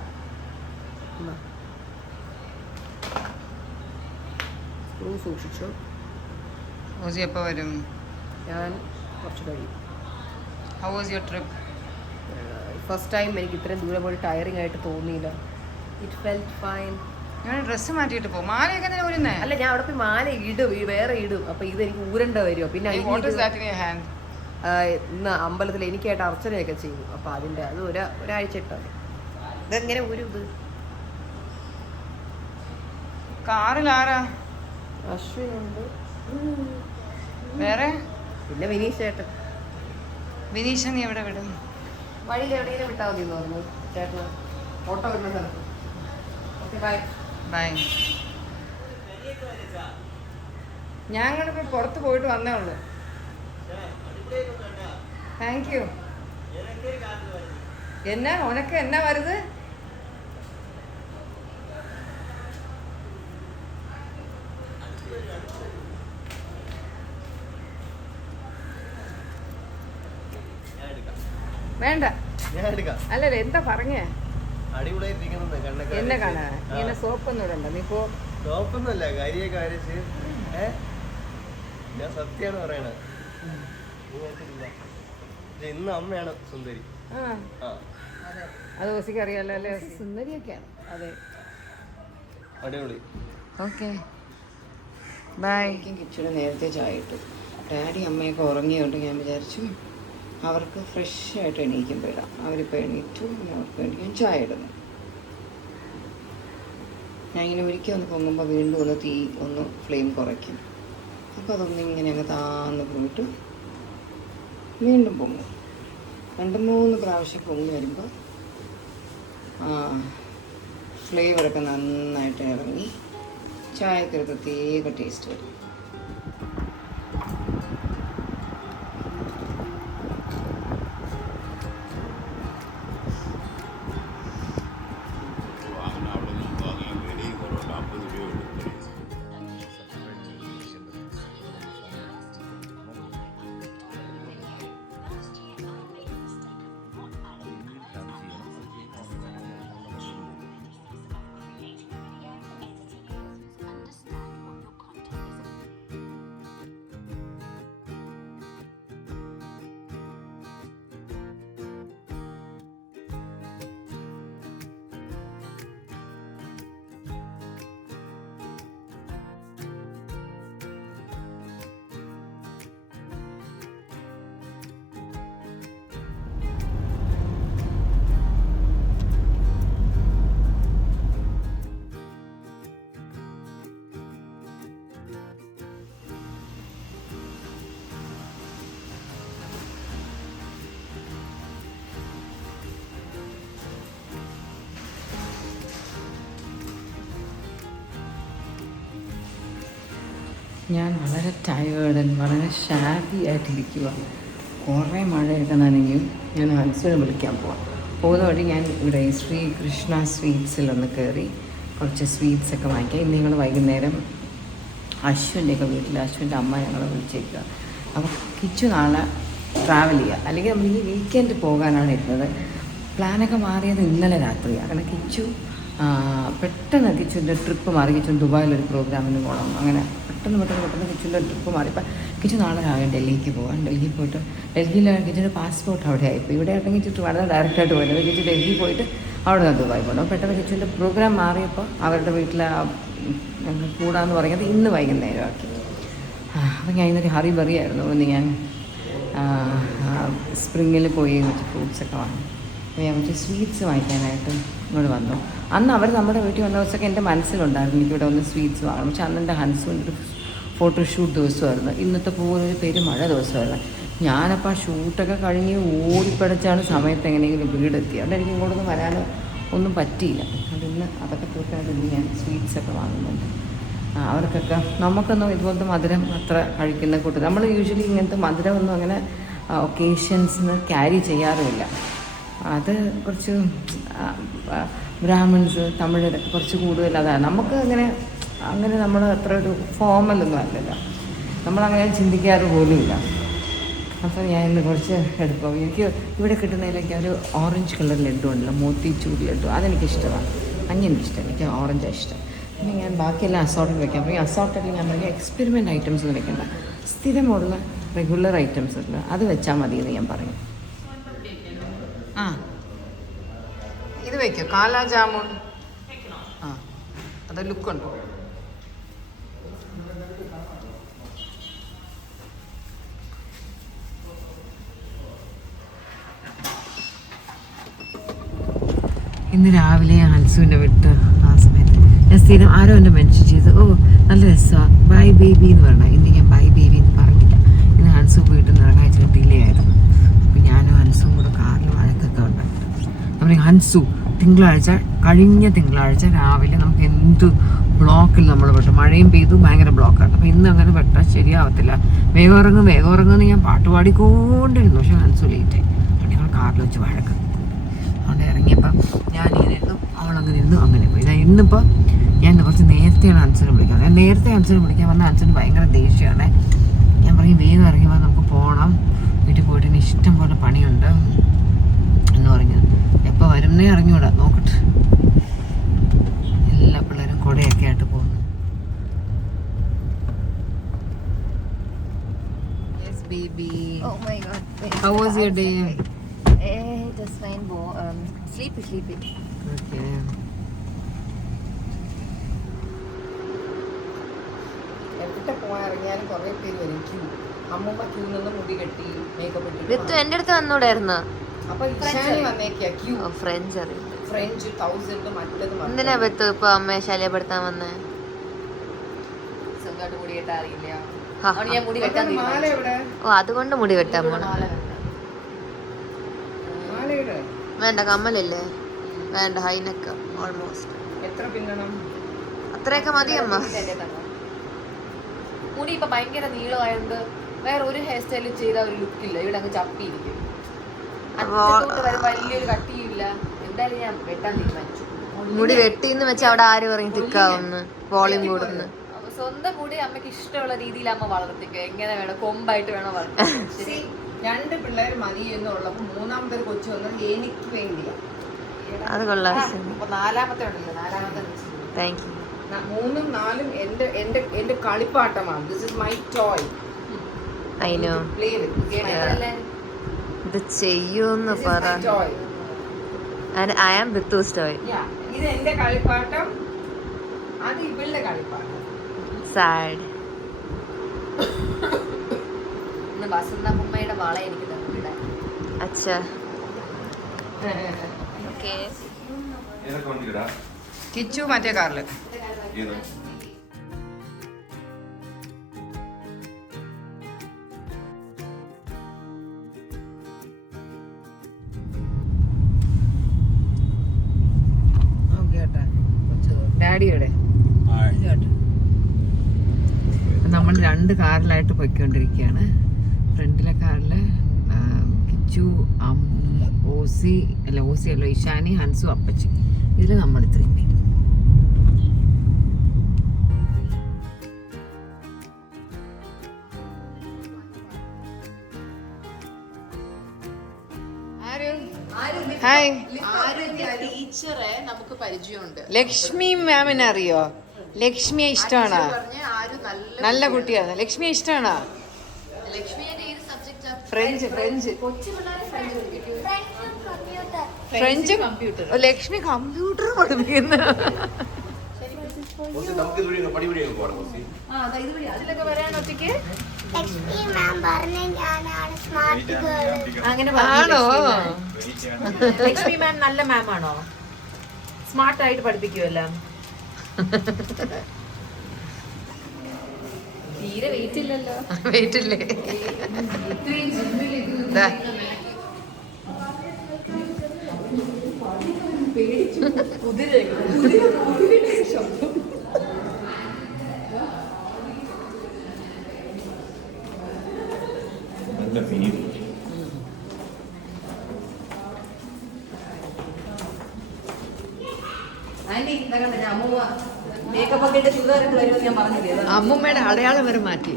സ്ക്രൂ സൂക്ഷിച്ചോ. ഓസി എപ്പോ വരും? ഞാൻ കുറച്ച് കഴിയും. How was your trip? First time എനിക്ക് ഇത്രയും ദൂരം പോയി ടയറിംഗ് ആയിട്ട് തോന്നിയില്ല. It felt fine. ഞാൻ ഡ്രസ്സ് മാറ്റിയിട്ട് പോകും. മാലയൊക്കെ എന്തിനാ ഊരുന്നേ? അല്ല, ഞാൻ അവിടെ പോയി മാല ഇടും, വേറെ ഇടും. അപ്പൊ ഇത് എനിക്ക് ഊരണ്ട വരുമോ? പിന്നെ ഇന്ന് അമ്പലത്തിൽ എനിക്കായിട്ട് അർച്ചനയൊക്കെ ചെയ്തു. അപ്പൊ അതിന്റെ അത് ഒരാഴ്ച ഇട്ടത്. ഇതെങ്ങനെ ഊരും? ഇത് കാറിൽ ആരാ? അശ്വിനുണ്ട്, വേറെ പിന്നെ വിനീഷ് ചേട്ടൻ. വിനീഷ നീ എവിടെ വിടും? വഴിയിൽ എവിടെയെങ്കിലും വിട്ടാൽ മതി തോന്നുന്നു ചേട്ടന്, ഓട്ടോ വിടുന്ന സ്ഥലത്ത്. Okay, bye. ബൈ. ഞങ്ങളിപ്പോ പുറത്ത് പോയിട്ട് വന്നേ ഉള്ളൂ. Thank you. എന്നാ ഉനക്ക് എന്നാ വരുത്? വേണ്ട. അല്ലല്ലേ, എന്താ പറഞ്ഞേ? എന്നെ കാണാ നീ എന്നെ സോപ്പൊന്നും ഇടണ്ട. നീ പോ. സോപ്പൊന്നുമല്ല, കാര്യമൊക്കെ അരച്ച്. ഞാൻ സത്യമാണ് പറയണത്. ഇന്ന് അമ്മയാണ് സുന്ദരി. അത് ഓസിക്ക് അറിയാലോ അല്ലേ? സുന്ദരിയൊക്കെയാണ്. അതെ, അടിപൊളി. Okay bye. കിച്ചണ് നേരത്തെ ചായ ഇട്ടു. ഡാഡി അമ്മയൊക്കെ ഉറങ്ങിയോണ്ട് ഞാൻ വിചാരിച്ചു അവർക്ക് ഫ്രഷ് ആയിട്ട് എണീക്കുമ്പോൾ ഇടാം. അവരിപ്പോൾ എണീറ്റു, അവർക്ക് വേണ്ടി ഞാൻ ചായ ഇടുന്നു. ഞാൻ ഇങ്ങനെ ഒരിക്കൽ ഒന്ന് പൊങ്ങുമ്പോൾ വീണ്ടും ഒന്ന് തീ ഒന്ന് ഫ്ലെയിം കുറയ്ക്കും. അപ്പോൾ അതൊന്ന് ഇങ്ങനെ അങ്ങ് താന്ന് പോയിട്ട് വീണ്ടും പൊങ്ങും. 2-3 പ്രാവശ്യം പൊങ്ങി വരുമ്പോൾ ഫ്ലേവറൊക്കെ നന്നായിട്ട് ഇറങ്ങി ചായക്കൊരു പ്രത്യേക ടേസ്റ്റ് വരും. ഞാൻ വളരെ ടയേർഡ് വളരെ ഷാബി ആയിട്ടിരിക്കുക. കുറേ മഴയൊക്കെ നനഞ്ഞു. ഞാൻ ഹൻസിനെ വിളിക്കാൻ പോവാം. പോകുന്ന വഴി ഞാൻ ഇവിടെ ശ്രീ കൃഷ്ണ സ്വീറ്റ്സിലൊന്ന് കയറി കുറച്ച് സ്വീറ്റ്സൊക്കെ വാങ്ങിക്കാം. ഇന്ന് ഞങ്ങൾ വൈകുന്നേരം അശ്വിൻ്റെയൊക്കെ വീട്ടിൽ അശ്വിൻ്റെ അമ്മ ഞങ്ങളെ വിളിച്ചേക്കുക. അപ്പോൾ കിച്ചു നാളെ ട്രാവൽ ചെയ്യുക, അല്ലെങ്കിൽ നമ്മൾ ഈ വീക്കെൻഡ് പോകാനാണ് ഇരുന്നത്. പ്ലാനൊക്കെ മാറിയത് ഇന്നലെ രാത്രിയാണ്. കാരണം കിച്ചു പെട്ടെന്ന് കിച്ചുവിൻ്റെ ട്രിപ്പ് മാറി. കിച്ചു ദുബായിലൊരു പ്രോഗ്രാമിന് പോകണം. അങ്ങനെ പെട്ടെന്ന് കിച്ചുവിൻ്റെ ട്രിപ്പ് മാറിയപ്പോൾ കിച്ചു നാളെ രാവിലെ ഡൽഹിക്ക് പോകാം. ഡൽഹിയിൽ പോയിട്ട് ഡൽഹിയിൽ കിച്ചുവിൻ്റെ പാസ്പോർട്ട് അവിടെ ആയിപ്പോൾ. ഇവിടെ ആണെങ്കിൽ കിച്ചു വളരെ ഡയറക്റ്റായിട്ട് പോയത്. കിച്ചു ഡൽഹി പോയിട്ട് അവിടെ നിന്ന് ദുബായി പോകണം. പെട്ടെന്ന് കിച്ചുവിൻ്റെ പ്രോഗ്രാം മാറിയപ്പോൾ അവരുടെ വീട്ടിൽ ഞങ്ങൾ കൂടാന്ന് പറയുന്നത് ഇന്ന് വൈകുന്നേരമാക്കി. അപ്പോൾ ഞാൻ ഇന്നൊരു ഹറി ബറിയായിരുന്നു. ഇന്ന് ഞാൻ സ്പ്രിങ്ങിൽ പോയി കുറച്ച് ഫ്രൂട്ട്സൊക്കെ വാങ്ങി. ഞാൻ കുറച്ച് സ്വീറ്റ്സ് വാങ്ങിക്കാനായിട്ട് ഇങ്ങോട്ട് വന്നു. അന്ന് അവർ നമ്മുടെ വീട്ടിൽ വന്ന ദിവസമൊക്കെ എൻ്റെ മനസ്സിലുണ്ടായിരുന്നു എനിക്കിവിടെ ഒന്ന് സ്വീറ്റ്സ് വാങ്ങണം. പക്ഷെ അന്ന് എൻ്റെ ഹൻസിൻ്റെ ഒരു ഫോട്ടോഷൂട്ട് ദിവസമായിരുന്നു. ഇന്നത്തെ പോലെ ഒരു പെരുമഴ ദിവസമായിരുന്നു. ഞാനപ്പോൾ ആ ഷൂട്ടൊക്കെ കഴിഞ്ഞ് ഓടിപ്പടച്ചാണ് സമയത്ത് എങ്ങനെയെങ്കിലും വീടെത്തി. അതുകൊണ്ട് എനിക്ക് ഇങ്ങോട്ടൊന്നും വരാനോ ഒന്നും പറ്റിയില്ല. അതിന്ന് അതൊക്കെ തീർക്കാനായിട്ട് ഇന്ന് ഞാൻ സ്വീറ്റ്സൊക്കെ വാങ്ങുന്നുണ്ട്. അവർക്കൊക്കെ നമുക്കൊന്നും ഇതുപോലത്തെ മധുരം അത്ര കഴിക്കുന്ന കൂട്ടർ. നമ്മൾ യൂഷ്വലി ഇങ്ങനത്തെ മധുരമൊന്നും അങ്ങനെ ഒക്കേഷൻസിന് ക്യാരി ചെയ്യാറുമില്ല. അത് കുറച്ച് ബ്രാഹ്മിൺസ് തമിഴരൊക്കെ കുറച്ച് കൂടുതൽ അതാണ്. നമുക്ക് അങ്ങനെ നമ്മൾ അത്ര ഒരു ഫോമലൊന്നും അല്ലല്ലോ, നമ്മളങ്ങനെ ചിന്തിക്കാറ് പോലുമില്ല. അപ്പോൾ ഞാൻ ഇന്ന് കുറച്ച് എടുക്കും. എനിക്ക് ഇവിടെ കിട്ടുന്നതിലേക്ക് ഒരു ഓറഞ്ച് കളർ ലഡ്ഡു ഉണ്ടല്ലോ, മോത്തിച്ചൂർ ലഡ്ഡു, അതെനിക്കിഷ്ടമാണ്. എനിക്കിഷ്ടം, എനിക്ക് ഓറഞ്ചാണ് ഇഷ്ടം. പിന്നെ ഞാൻ ബാക്കിയെല്ലാം അസോർട്ടഡ് വെക്കാം. അപ്പോൾ ഈ അസോർട്ടഡിൽ ഞാൻ പറഞ്ഞ എക്സ്പെരിമെൻ്റ് ഐറ്റംസ് ഒന്നും വെക്കണ്ട, സ്ഥിരമുള്ള റെഗുലർ ഐറ്റംസ് ഉണ്ട്, അത് വെച്ചാൽ മതി എന്ന് ഞാൻ പറയും. ഇത് വയ്ക്കോ കാലാ ജാമുൻ. അത് ലുക്കുണ്ടോ? ഇന്ന് രാവിലെ ഹൻസുവിൻ്റെ വിട്ട് ആ സമയത്ത് ഞാൻ സ്ഥിരം ആരോ എൻ്റെ മെൻഷൻ ചെയ്ത്, നല്ല രസമാണ് ബൈ ബേബി എന്ന് പറഞ്ഞാൽ. ഇന്ന് ഞാൻ ബൈ ബേബി എന്ന് പറഞ്ഞില്ല. ഇന്ന് ഹൻസു വീട്ടിൽ നിന്ന് ഇറങ്ങാൻ ഡിലേ ആയിരുന്നു. അപ്പോൾ ഞാനും ഹൻസും കൂടെ കാറിൽ വഴക്കൊക്കെ ഉണ്ടായിരുന്നു. നമ്മൾ ഹൻസു കഴിഞ്ഞ തിങ്കളാഴ്ച രാവിലെ നമുക്ക് എന്ത് ബ്ലോക്കിൽ നമ്മൾ പെട്ടു. മഴയും പെയ്തു, ഭയങ്കര ബ്ലോക്കാണ്. അപ്പോൾ ഇന്ന് അങ്ങനെ പെട്ടാൽ ശരിയാവത്തില്ല. വേഗം ഇറങ്ങുമെന്ന് ഞാൻ പാട്ട് പാടിക്കൊണ്ടിരുന്നു. പക്ഷേ ഹൻസു ലേറ്റായി. അപ്പോൾ ഞങ്ങൾ കാറിൽ വെച്ച് വഴക്ക്. അതുകൊണ്ട് ഇറങ്ങിയപ്പം ഞാനിങ്ങനെ ഇരുന്നു, അവളങ്ങനെ ഇരുന്നു, അങ്ങനെ പോയി. ഇന്നിപ്പോൾ ഞാൻ കുറച്ച് നേരത്തെയാണ് ഹൻസിനെ വിളിക്കുന്നത്. ഞാൻ നേരത്തെ ഹൻസിനെ വിളിക്കാൻ പറഞ്ഞാൽ ഹൻസിന് ഭയങ്കര ദേഷ്യമാണ്. ഞാൻ പറയും വേഗം ഇറങ്ങിയപ്പോൾ നമുക്ക് പോകണം, വീട്ടിൽ പോയിട്ട് ഇനി ഇഷ്ടം പോലെ പണിയുണ്ട് എന്ന് പറഞ്ഞു. എപ്പോൾ വരുന്നേ ഇറങ്ങിവിടാം, നോക്കട്ടെ. എല്ലാ പിള്ളേരും കുടയൊക്കെ ആയിട്ട് പോകുന്നു. Yes, baby. Oh my god. How was your day? Just fine, sleepy. Okay. എവിടെ പോകാൻ ഇറങ്ങിയാലും കുറേ പേര് വരും. ക്യൂ, അമ്മൂമ്മ ക്യൂ നിന്ന് മുടി കെട്ടി മേക്കപ്പ് ഇട്ടിട്ട്. എൻ്റെ അടുത്ത് വന്നൂടായിരുന്നു. അപ്പൊ ഇഷാനി വന്നേക്കാ ക്യൂ. ഫ്രഞ്ച് അറിയില്ല. ഫ്രഞ്ച് 1000 മറ്റത് എന്തിനാ ബെത്തു ഇപ്പൊ അമ്മയെ ശല്യപ്പെടുത്താൻ വന്നേ? സ്വന്തമായിട്ട് മുടി കെട്ടാൻ അറിയില്ല. ഞാൻ മുടി വെട്ടാൻ മാല എവിടെ? അതുകൊണ്ട് മുടി വെട്ടാൻ പോണം. മാലയുടെ വേണ്ട, കമ്മലില്ലേ? വേണ്ട, ഹൈനെക്ക് ഓൾമോസ്റ്റ്. എത്ര പിന്നണം? അത്രയൊക്കെ മതി അമ്മ. മുടി ഇപ്പൊ ഭയങ്കര നീളമായതുകൊണ്ട് വേറെ ഒരു ഹെയർ സ്റ്റൈലും ചെയ്ത ഒരു ലുക്കില്ല. ഇവിടെ അങ്ങ് ചപ്പിയിരിക്കും. വലിയൊരു കട്ടിയില്ല. എന്തായാലും ഞാൻ വെട്ടാൻ തീരുമാനിച്ചു. മുടി വെട്ടിന്ന് വെച്ചാൽ അവിടെ ആര് പറയും തിക്കാവുന്ന്, വോളിയം കൂടുന്നു. സ്വന്തം മുടി അമ്മയ്ക്ക് ഇഷ്ടമുള്ള രീതിയിൽ അമ്മ വളർത്തിക്കും. എങ്ങനെ വേണം, കൊമ്പായിട്ട് വേണം വളർത്താൻ. 2 പിള്ളേർ മതി എന്നുള്ളപ്പോ മൂന്നാമത്തെ ഒരു കൊച്ചു വന്നത് എനിക്ക് വേണ്ടിയാണ്. അത് കൊള്ളാം. നാലാമത്തെ ഉണ്ടല്ലോ, നാലാമത്തെ താങ്ക് യു. 3ഉം 4ഉം എന്റെ കളിപ്പാട്ടമാണ്. This is my toy. I know. Play with. ഇത് ചെയ്യൂന്ന് പറ. ഐ ആം ബിത്തൂസ് ടോയ്. ഇത് എന്റെ കളിപ്പാട്ടം, അത് ഇവളുടെ കളിപ്പാട്ടം. സാഡ്. ഇന്ന് വസന്തമ്മയുടെ വള എനിക്ക് തന്നിട്ട്. അച്ഛാ ഓക്കെ. കിച്ചു മറ്റേ കാറില്. ഡാഡിയുടെ നമ്മൾ 2 കാറിലായിട്ട് പോയിക്കൊണ്ടിരിക്കുകയാണ്. ഫ്രണ്ടിലെ കാറിൽ കിച്ചു, ഓസി അല്ല ഇഷാനി, ഹൻസു, അപ്പച്ചി. ഇതിൽ നമ്മൾ ഇത്രയും പേര്. ഹായ്, ടീച്ചറെ നമുക്ക് പരിചയമുണ്ട്. ലക്ഷ്മി മാമിനെ അറിയോ? ലക്ഷ്മിയെ ഇഷ്ടമാണോ? നല്ല കുട്ടിയാണ്. ലക്ഷ്മിയെ ഇഷ്ടമാണോ? ഫ്രഞ്ച് ലക്ഷ്മി കമ്പ്യൂട്ടർ പഠിപ്പിക്കുന്ന. നമുക്ക് ഇതുവഴി പടി വഴിയൊക്കെ പോകണം. അങ്ങനെ ആണോ? ലക്ഷ്മി മാം നല്ല മാം ആണോ? സ്മാർട്ട് ആയിട്ട് പഠിപ്പിക്കുമല്ലോ. തീരെ വെയിറ്റ് ഇല്ലല്ലോ. വെയിറ്റ് ഇല്ലേ? നല്ല പേര്. അമ്മൂമ്മയുടെ അടയാളം വരെ മാറ്റി.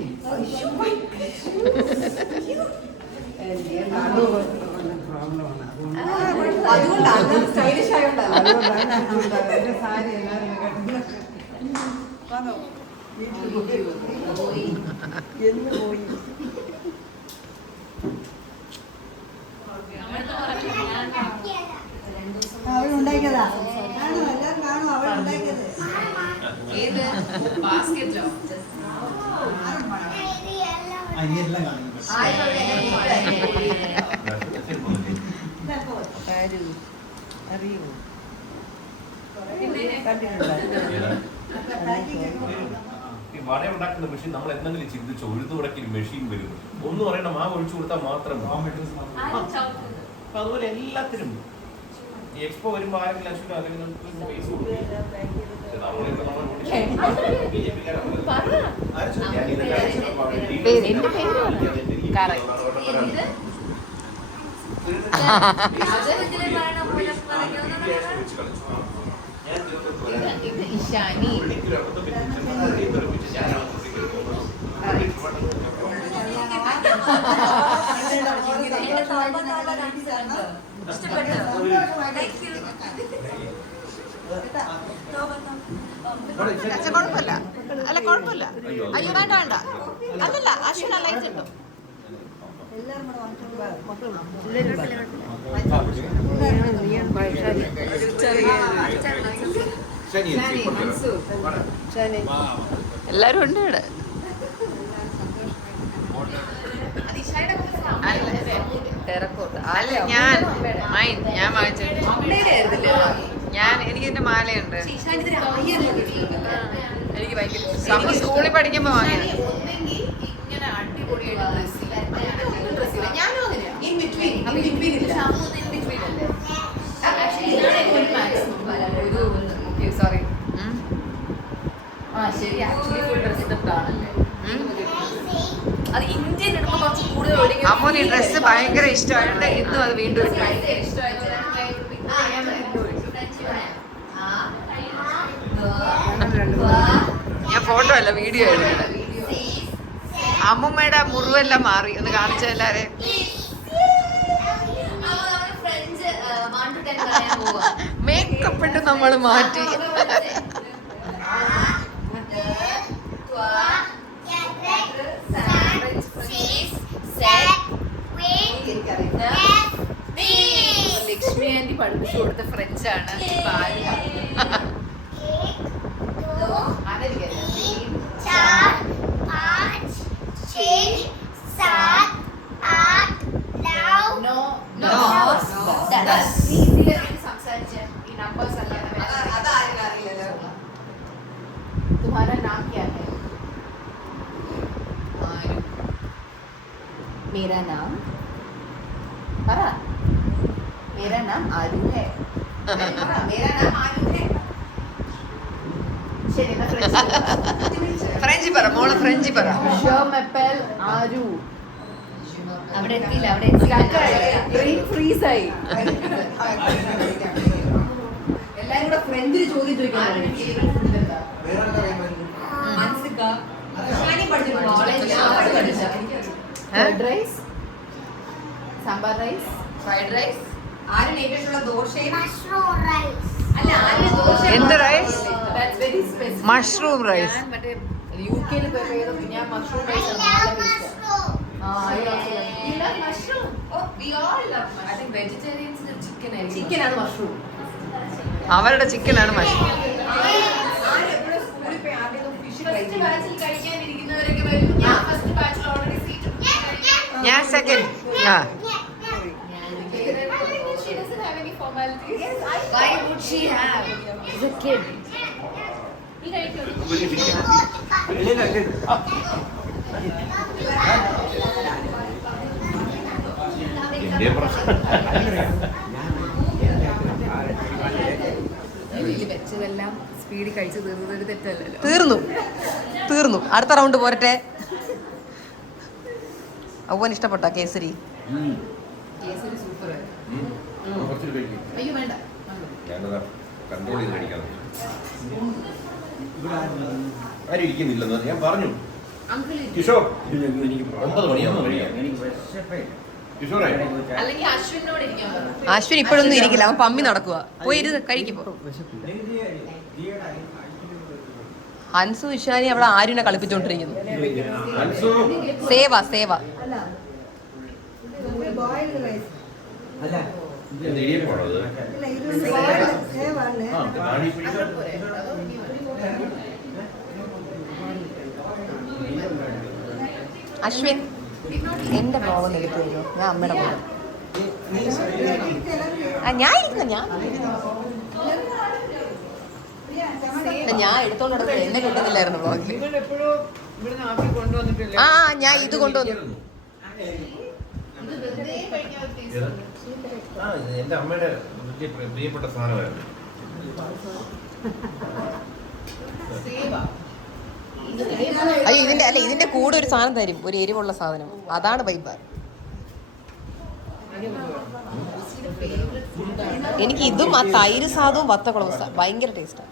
ഈ വട ഉണ്ടാക്കുന്ന മെഷീൻ നമ്മൾ എന്തെങ്കിലും ചിന്തിച്ചു ഉഴുതുടക്കി മെഷീൻ വരും. ഒന്ന് പറയണ്ട, മാവ് ഒഴിച്ചു കൊടുത്താൽ മാത്രം. അപ്പൊ അതുപോലെ എല്ലാത്തിനും ഈ എക്സ്പോ വരുമ്പോ ആരെങ്കിലും അശ്വിനോ അല്ലെങ്കിൽ പൈസ കൊടുക്കും. ഇഷാനി കുഴപ്പമില്ല. അല്ല കുഴപ്പമില്ല. അയ്യോ വേണ്ട വേണ്ട. അതല്ല അശ്വിന ലൈറ്റ് ഉണ്ടോ? എല്ലാരും ഉണ്ട് ഇവിടെ. അല്ല ഞാൻ വാങ്ങിച്ചിട്ടുണ്ട്. എനിക്കിതിന്റെ മാലയുണ്ട്. എനിക്ക് ഭയങ്കര സ്കൂളിൽ പഠിക്കുമ്പോ വാങ്ങിയത്. ഇങ്ങനെ അടിപൊളിയായിട്ട് സോറി. ശരി, ആക്ച്വലി ഫുൾ ഡ്രസ് ഇട്ടാണല്ലേ. അത് ഇന്ത്യൻ എടുക്കുമ്പോൾ കുറച്ച് കൂടുതൽ അമ്മൂന് ഈ ഡ്രസ്സ് ഭയങ്കര ഇഷ്ടമായിട്ട് ഇന്നും അത് വീണ്ടും ഞാൻ ഫോട്ടോ അല്ല വീഡിയോ എടുക്കുന്നത്. അമ്മൂമ്മയുടെ മുറിവെല്ലാം മാറി. ഒന്ന് കാണിച്ച എല്ലാരെയും. മേക്കപ്പ് ഇട്ട് നമ്മൾ മാറ്റി. ലക്ഷ്മി ആന്റി പഠിപ്പിച്ചു കൊടുത്ത ഫ്രഞ്ചാണ്. तुम्हारा नाम क्या है? मेरा नाम मेरा नाम आरू है. मेरा नाम आरू है. ഫ്രഞ്ച് പറ മോളെ, ഫ്രഞ്ച് പറ. ആരു അവിടെ എത്തിയില്ല, അവിടെ എത്തിയില്ല, ഫ്രീസ് ആയി. എല്ലാരും കൂടെ ഫ്രഞ്ചിൽ ചോദ്യം ചോദിക്കാനാണ്. Fried rice, sambar rice, fried rice. ആരും ഏറ്റവും ദോശയും അല്ല, ആരും ദോശ എന്ത് rice? Very specific. Mushroom rice. ഞാൻ മറ്റേ യുകെയിൽ പോയപ്പോൾ ഞാൻ മഷ്റൂം റൈസ് ചിക്കൻ ആണ് മഷ്റൂം. അവരുടെ ചിക്കനാണ് മഷ്റൂം. ഞാൻ സെക്കൻഡ്. ആ Why would she have? She's a kid. India പ്രശ്നം. വെച്ചതെല്ലാം സ്പീഡിൽ കഴിച്ചു തീർന്നത് ഒരു തെറ്റല്ലല്ലോ. തീർന്നു. അടുത്ത റൗണ്ട് പോരട്ടെ. അവൻ ഇഷ്ടപ്പെട്ട കേസരി? കേസരി സൂപ്പർ. കുറച്ച് കഴിക്കും. അയ്യോ വേണ്ട. ഞാനതാ കൺട്രോൾ ചെയ്ത് കഴിക്കാൻ. ആരും ഇരിക്കുന്നില്ലെന്ന് ഞാൻ പറഞ്ഞു. കിഷോർ 9 മണിയാവുമ്പോൾ കഴിയാം. കിഷോറേ, അല്ലെങ്കിൽ അശ്വിനോട് ഇരിക്കാൻ പറഞ്ഞു. അശ്വിൻ ഇപ്പോഴൊന്നും ഇരിക്കില്ല, അവൻ പമ്മി നടക്കുക. പോയി ഇരുന്ന് കഴിക്കുമ്പോ. ഹൻസു ഇഷാനി അവിടെ ആരുനെ കളിപ്പിച്ചോണ്ടിരിക്കുന്നു. അൻസു, സേവ ഇത് ഇടിയപ്പോഴത്? താടി പിടിച്ച അശ്വിൻ എന്റെ മോഹം നിൽക്കുന്നു. ഞാൻ അമ്മയുടെ മോഹം. ഞാൻ എടുത്തോണ്ട് നടക്കുന്നത് എന്നെ കിട്ടുന്നില്ലായിരുന്നു ബ്ലോഗിൽ. ആ ഞാൻ ഇത് കൊണ്ടുവന്നു. ഇത് എന്റെ അമ്മയുടെ വലിയ പ്രിയപ്പെട്ട സാധനമായിരുന്നു. അയ്യോ ഇതിന്റെ കൂടെ ഒരു സാധനം തരും, ഒരു എരിവുള്ള സാധനം. അതാണ് വൈബ്. എനിക്ക് ഇതും ആ തൈര് സാധവും വത്തക്കുളവും ഭയങ്കര ടേസ്റ്റാണ്.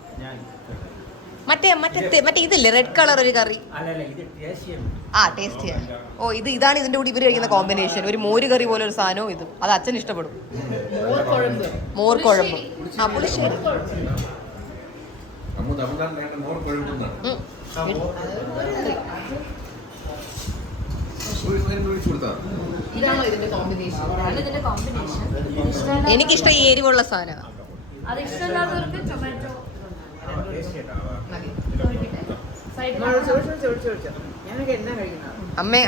മറ്റേ ഇതില്ലേ റെഡ് കളർ ഒരു കറി. ആ ടേസ്റ്റിയാണ്. ഓ ഇതാണ് ഇതിന്റെ കൂടി ഇവര് കഴിക്കുന്ന കോമ്പിനേഷൻ. ഒരു മോര് കറി പോലെ ഒരു സാധനവും ഇതും. അത് അച്ഛൻ ഇഷ്ടപ്പെടും. മോർ കുഴമ്പ്. ആ പുളിശ്ശേരി. അമ്മ തമിഴ്നാട്ടിലെ മോർ കുഴമ്പെന്നാണ്. ഇതാണോ ഇതിന്റെ കോമ്പിനേഷൻ? എനിക്കിഷ്ടം ഈ എരിവുള്ള സാധനം. അത് ഇഷ്ടമില്ലാത്തവർക്ക് ടൊമാറ്റോ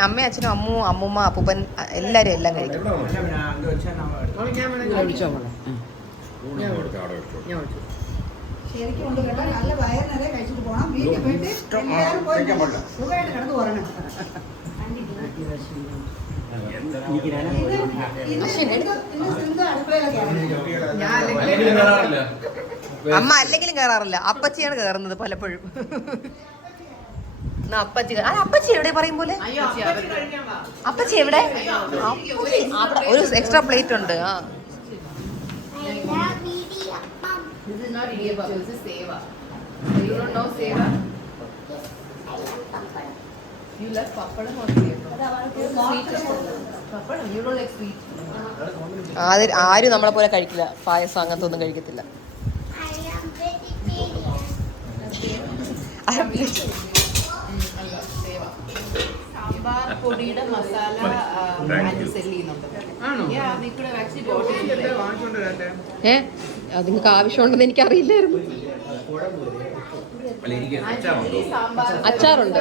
അമ്മ അച്ഛനും അമ്മൂമ്മ അപ്പൂപ്പൻ എല്ലാരും എല്ലാം കഴിക്കും. ശരിക്കും ഉണ്ട് കേട്ടോ. നല്ല വയറ് നിറയെ കഴിച്ചിട്ട് പോകണം. വീട്ടിൽ പോയിട്ട് എല്ലാവരും പോയി സുഖമായിട്ട് കിടന്ന് ഉറങ്ങണം. അമ്മ അല്ലെങ്കിലും കയറാറില്ല, അപ്പച്ചിയാണ് കയറുന്നത് പലപ്പോഴും. അപ്പച്ചി എവിടെ പറയും പോലെ? അപ്പച്ചി എവിടെ? ഒരു എക്സ്ട്രാ പ്ലേറ്റ് ഉണ്ട്. ആ This is not idiyappam, this is seva. You don't know seva? You love papadam or seva? Papadam, you don't like sweet. ആരും നമ്മളെ പോലെ കഴിക്കില്ല, പായസം അങ്ങനത്തെ ഒന്നും കഴിക്കത്തില്ല. സാമ്പാർ പൊടിയുടെ മസാല സെല് ചെയ്യുന്നുണ്ട്. അത് നിങ്ങൾക്ക് ആവശ്യമുണ്ടെന്ന് എനിക്ക് അറിയില്ലായിരുന്നു. അച്ചാറുണ്ട്.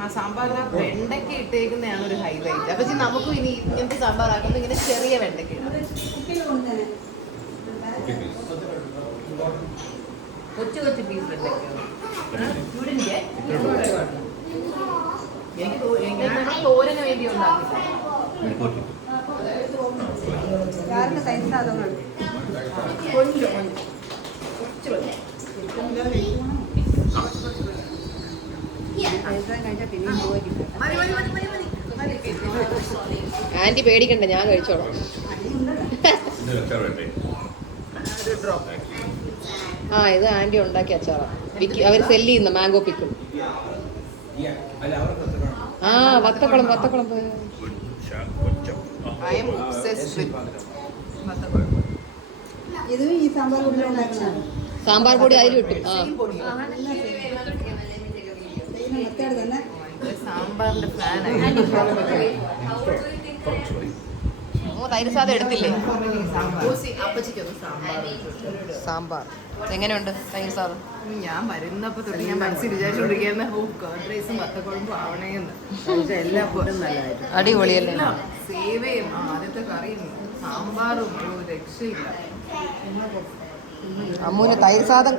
ആ സാമ്പാർ വെണ്ടയ്ക്ക ഇട്ടേക്കുന്നതാണ് ഒരു ഹൈലൈറ്റ്. അപ്പൊ നമുക്കും ഇനി ഇങ്ങനത്തെ സാമ്പാർ ആക്കുമ്പോൾ ഇങ്ങനെ ചെറിയ വെണ്ടയ്ക്ക കൊച്ചു കൊച്ചു പീസ് വെണ്ടയ്ക്ക. എനിക്ക് തോരന് വേണ്ടി ഉണ്ടാക്കി. யாருக்கு சைஸ் தான் ആന്റി പേടിക്കണ്ട, ഞാൻ കഴിച്ചോളാം. ആ, ഇത് ആന്റി ഉണ്ടാക്കിയ അച്ചാറാ. അവർ സെല്ല് ചെയ്യുന്ന മാംഗോ പിക്കിൾ. ആ, വത്തക്കുളം. ഇതും ഈ സാമ്പാർ പൊടി ഉണ്ടാക്കുന്നതാണ്. സാമ്പാർ പൊടി അതിൽ കിട്ടും. ആ, മെത്തേഡ് തന്നെ. സാമ്പാറിന്റെ ഫാനായി. തൈര് സാധം എടുത്തില്ലേ? സാമ്പാർ എങ്ങനെയുണ്ട് തൈര് സാധം? ഞാൻ വരുന്നപ്പോ തൊട്ട് ഞാൻ മനസ്സിൽ വിചാരിച്ചോണ്ടിരിക്കുന്ന കർഡ് റൈസും വത്തക്കുഴമ്പും ആവണേന്ന്. പക്ഷെ എല്ലാ ഫുഡും നല്ലതായിട്ട് അടിപൊളിയല്ലേ? സേവയും ആദ്യത്തെ കറിയും സാമ്പാറും ഒരു രക്ഷയില്ല. അമ്മൂന് തൈര് സാധം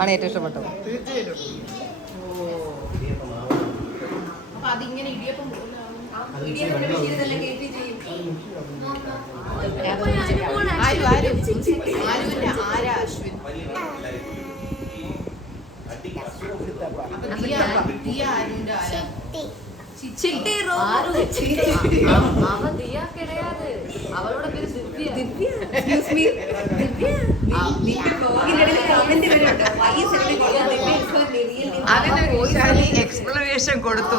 ആണ് ഏറ്റവും ഇഷ്ടപ്പെട്ടത്. അതിങ്ങനെ ഇടിയപ്പം ആരാ അശ്വിൻ അവൻ ദിയ കിടയാത്, അവളുടെ പേര് ദിവ്യ. അതിന് എക്സ്പ്ലനേഷൻ കൊടുത്തു.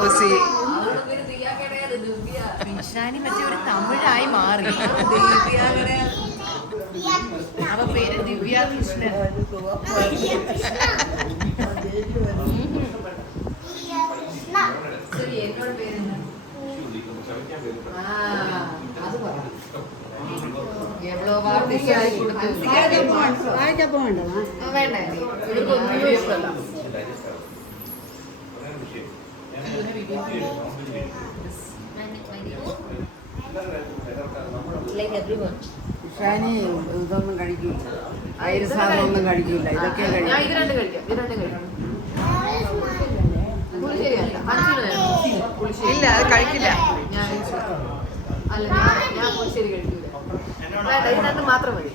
വിഷാനി മറ്റേ ഒരു തമിഴായി മാറി. അവ പേര് ദിവ്യ കൃഷ്ണൻ. എന്നോട് പേര് എവ്വളോ വാർത്തയായി കൊടുത്തു. വാഴക്കപ്പം വേണ്ടോ? വേണ്ട, ഷാനി ഇതൊന്നും കഴിക്കില്ല, അയിര് സാധനം ഒന്നും കഴിക്കില്ല. ഇതൊക്കെ ഞാൻ കഴിക്കും. ഇത് രണ്ടും കഴിക്കാം. ഇല്ല, അത് കഴിക്കില്ല. ഞാൻ പുളിശ്ശേരി കഴിക്കൂല. വേണ്ട, ഇത് രണ്ടും മാത്രം മതി.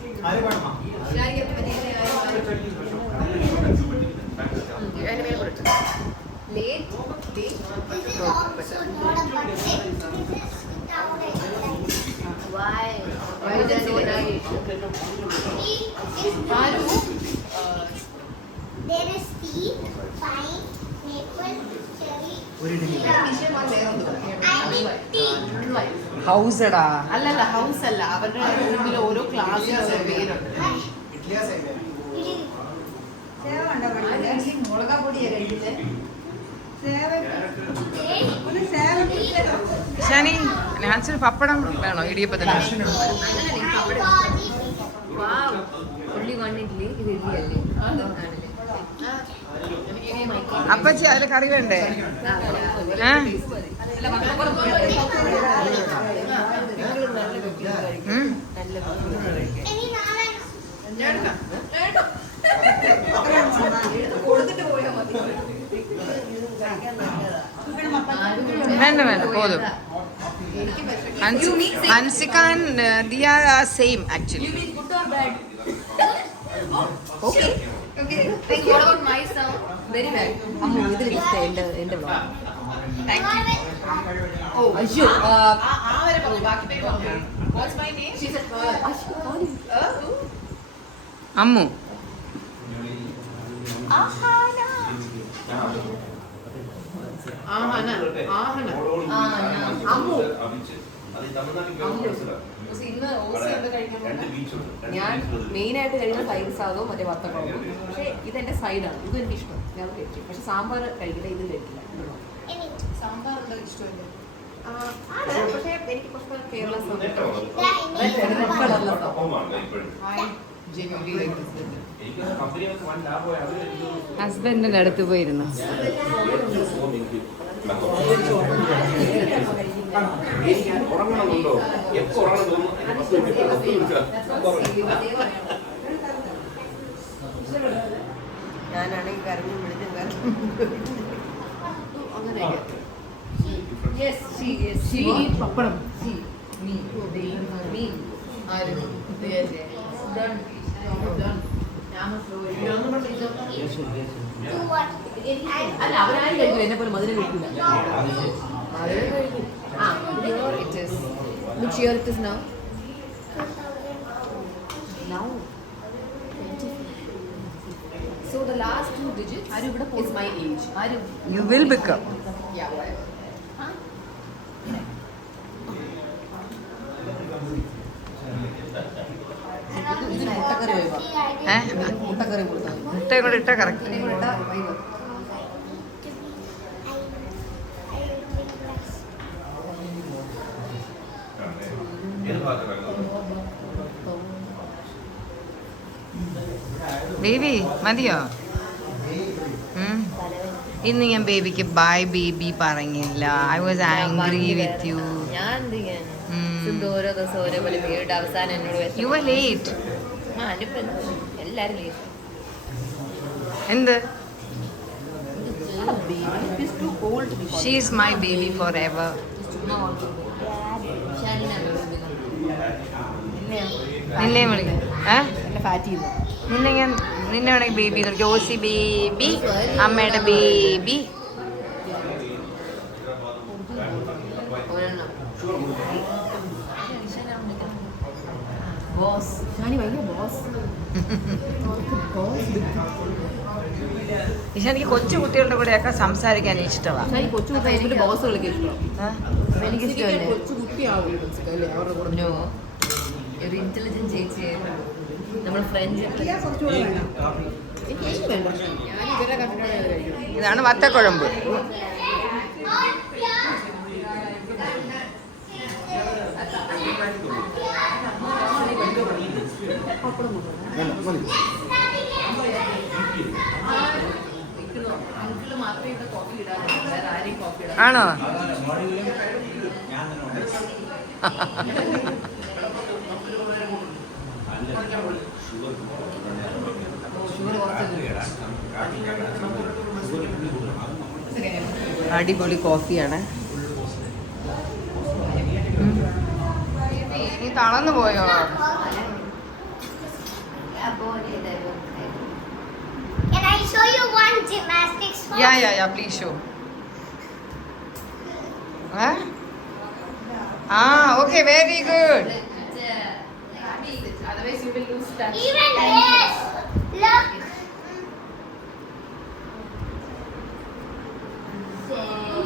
ഹൗസടാ. അല്ലല്ല, ഹൗസ് അല്ല, അവരുടെ റൂമിൽ ഓരോ ക്ലാസ്സിലും ഓരോ പേരുണ്ട്. സേവ ഉണ്ടോ? മുളകാ പൊടിയാ കഴിക്കില്ലേ? ഒരു സേവ ഷാനി, നാൻസിന് പപ്പടം വേണോ ഇടിയപ്പത്തിന്? അപ്പച്ചി അതിൽ കറി വേണ്ടേ? വേണ്ട പോതും. Hansika and Diya same actually. അയ്യോ, അമ്മു ഇന്ന് ഓസി എന്താ കഴിക്കുന്നത്? ഞാൻ മെയിനായിട്ട് കഴിക്കുന്ന തൈര് സാധവും മറ്റേ വത്തക്കുളവും. പക്ഷേ ഇതെന്റെ സൈഡാണ്, ഇതും എനിക്ക് ഇഷ്ടം, ഞാൻ കഴിക്കും. പക്ഷെ സാമ്പാർ കഴിക്കില്ല, ഇതും കഴിക്കില്ല. സാമ്പാർ എന്താ ഇഷ്ടമല്ലേ? പക്ഷേ എനിക്ക് കുറച്ച് കേരള ഹസ്ബൻഡിന്റെ അടുത്ത് പോയിരുന്നു. ഉറങ്ങണമെന്നുണ്ടോ? എപ്പോ ഉറങ്ങണം തോന്നുന്നു? ഞാനാണെങ്കിൽ കരഞ്ഞു വിളിച്ചും പപ്പടം അല്ല അവരാരും കഴിക്കില്ല, എന്നെ പോലെ മധുരം കഴിക്കില്ല. Which year it is now? Now. So the last 2 digits is my age. You will become. Yeah. Huh? മുട്ടക്കറി ഒഴിവാ. മുട്ടക്കറി കൊടുത്താൽ മുട്ടയും കൂടെ ഇട്ടാ കറക്റ്റ്. ബേബി മതിയോ? ഇന്ന് ഞാൻ ബേബിക്ക് ബൈ ബേബി പറഞ്ഞില്ല. I was angry with you. ഞാൻ എന്ത് ചെയ്യാൻ? ഓരോ ദിവസം ഓരോ പോലെ വീട് അവസാനം എന്നോട് യു ആർ ലേറ്റ്. എല്ലാരും ലേറ്റ്. എന്ത്? She is my baby for ever. നിന്നെ വിളിക്കും. നിന്നെ ഞാൻ നിന്നെ വേണമെങ്കിൽ ബേബി നോക്കി. ഓസി ബേബി, അമ്മയുടെ ബേബി. പക്ഷെ എനിക്ക് കൊച്ചു കുട്ടികളുടെ കൂടെയൊക്കെ സംസാരിക്കാൻ ഇഷ്ടമാണ്. കൊച്ചു കുട്ടികളുടെ ബോസുകളൊക്കെ ഇഷ്ടമാണ്. എനിക്കിഷ്ടമല്ലേ? കൊച്ചു കുട്ടിയാവില്ലേ അവരുടെ കൂടെ. ഒരു ഇന്റലിജന്റ് ചേച്ചി നമ്മൾ ഫ്രഞ്ച്. എനിക്ക് വേണ്ട, ഞാൻ ഇവരെ കണ്ടിട്ടാണ് കഴിക്കുന്നത്. ഇതാണ് വത്തക്കുഴമ്പ്. ആണോ? അടിപൊളി കോഫിയാണ്. നീ തളർന്നു പോയോ? Can I show you one gymnastics one? Yeah, please show. Huh? Okay, very good. Otherwise you will lose touch. Even this. Look.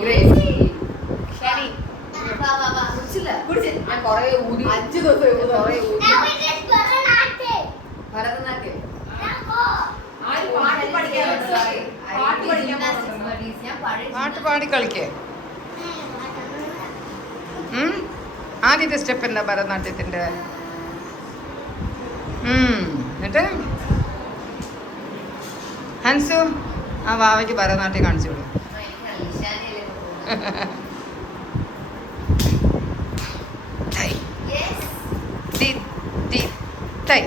Great. Shani. Baba. കുടിച്ചില്ല. ഞാൻ കുറേ ഊതി. 5 ദിവസം കുറേ ഊതി. Now it is Bharatanatyam. Bharatanatyam. Now go. പാട്ട് പാടി കളിക്കേ. ആദ്യത്തെ സ്റ്റെപ്പ് എന്താ ഭരതനാട്യത്തിന്റെ? എന്നിട്ട് ഹൻസു ആ വാവയ്ക്ക് ഭരതനാട്യം കാണിച്ചു വിടും. തൈ.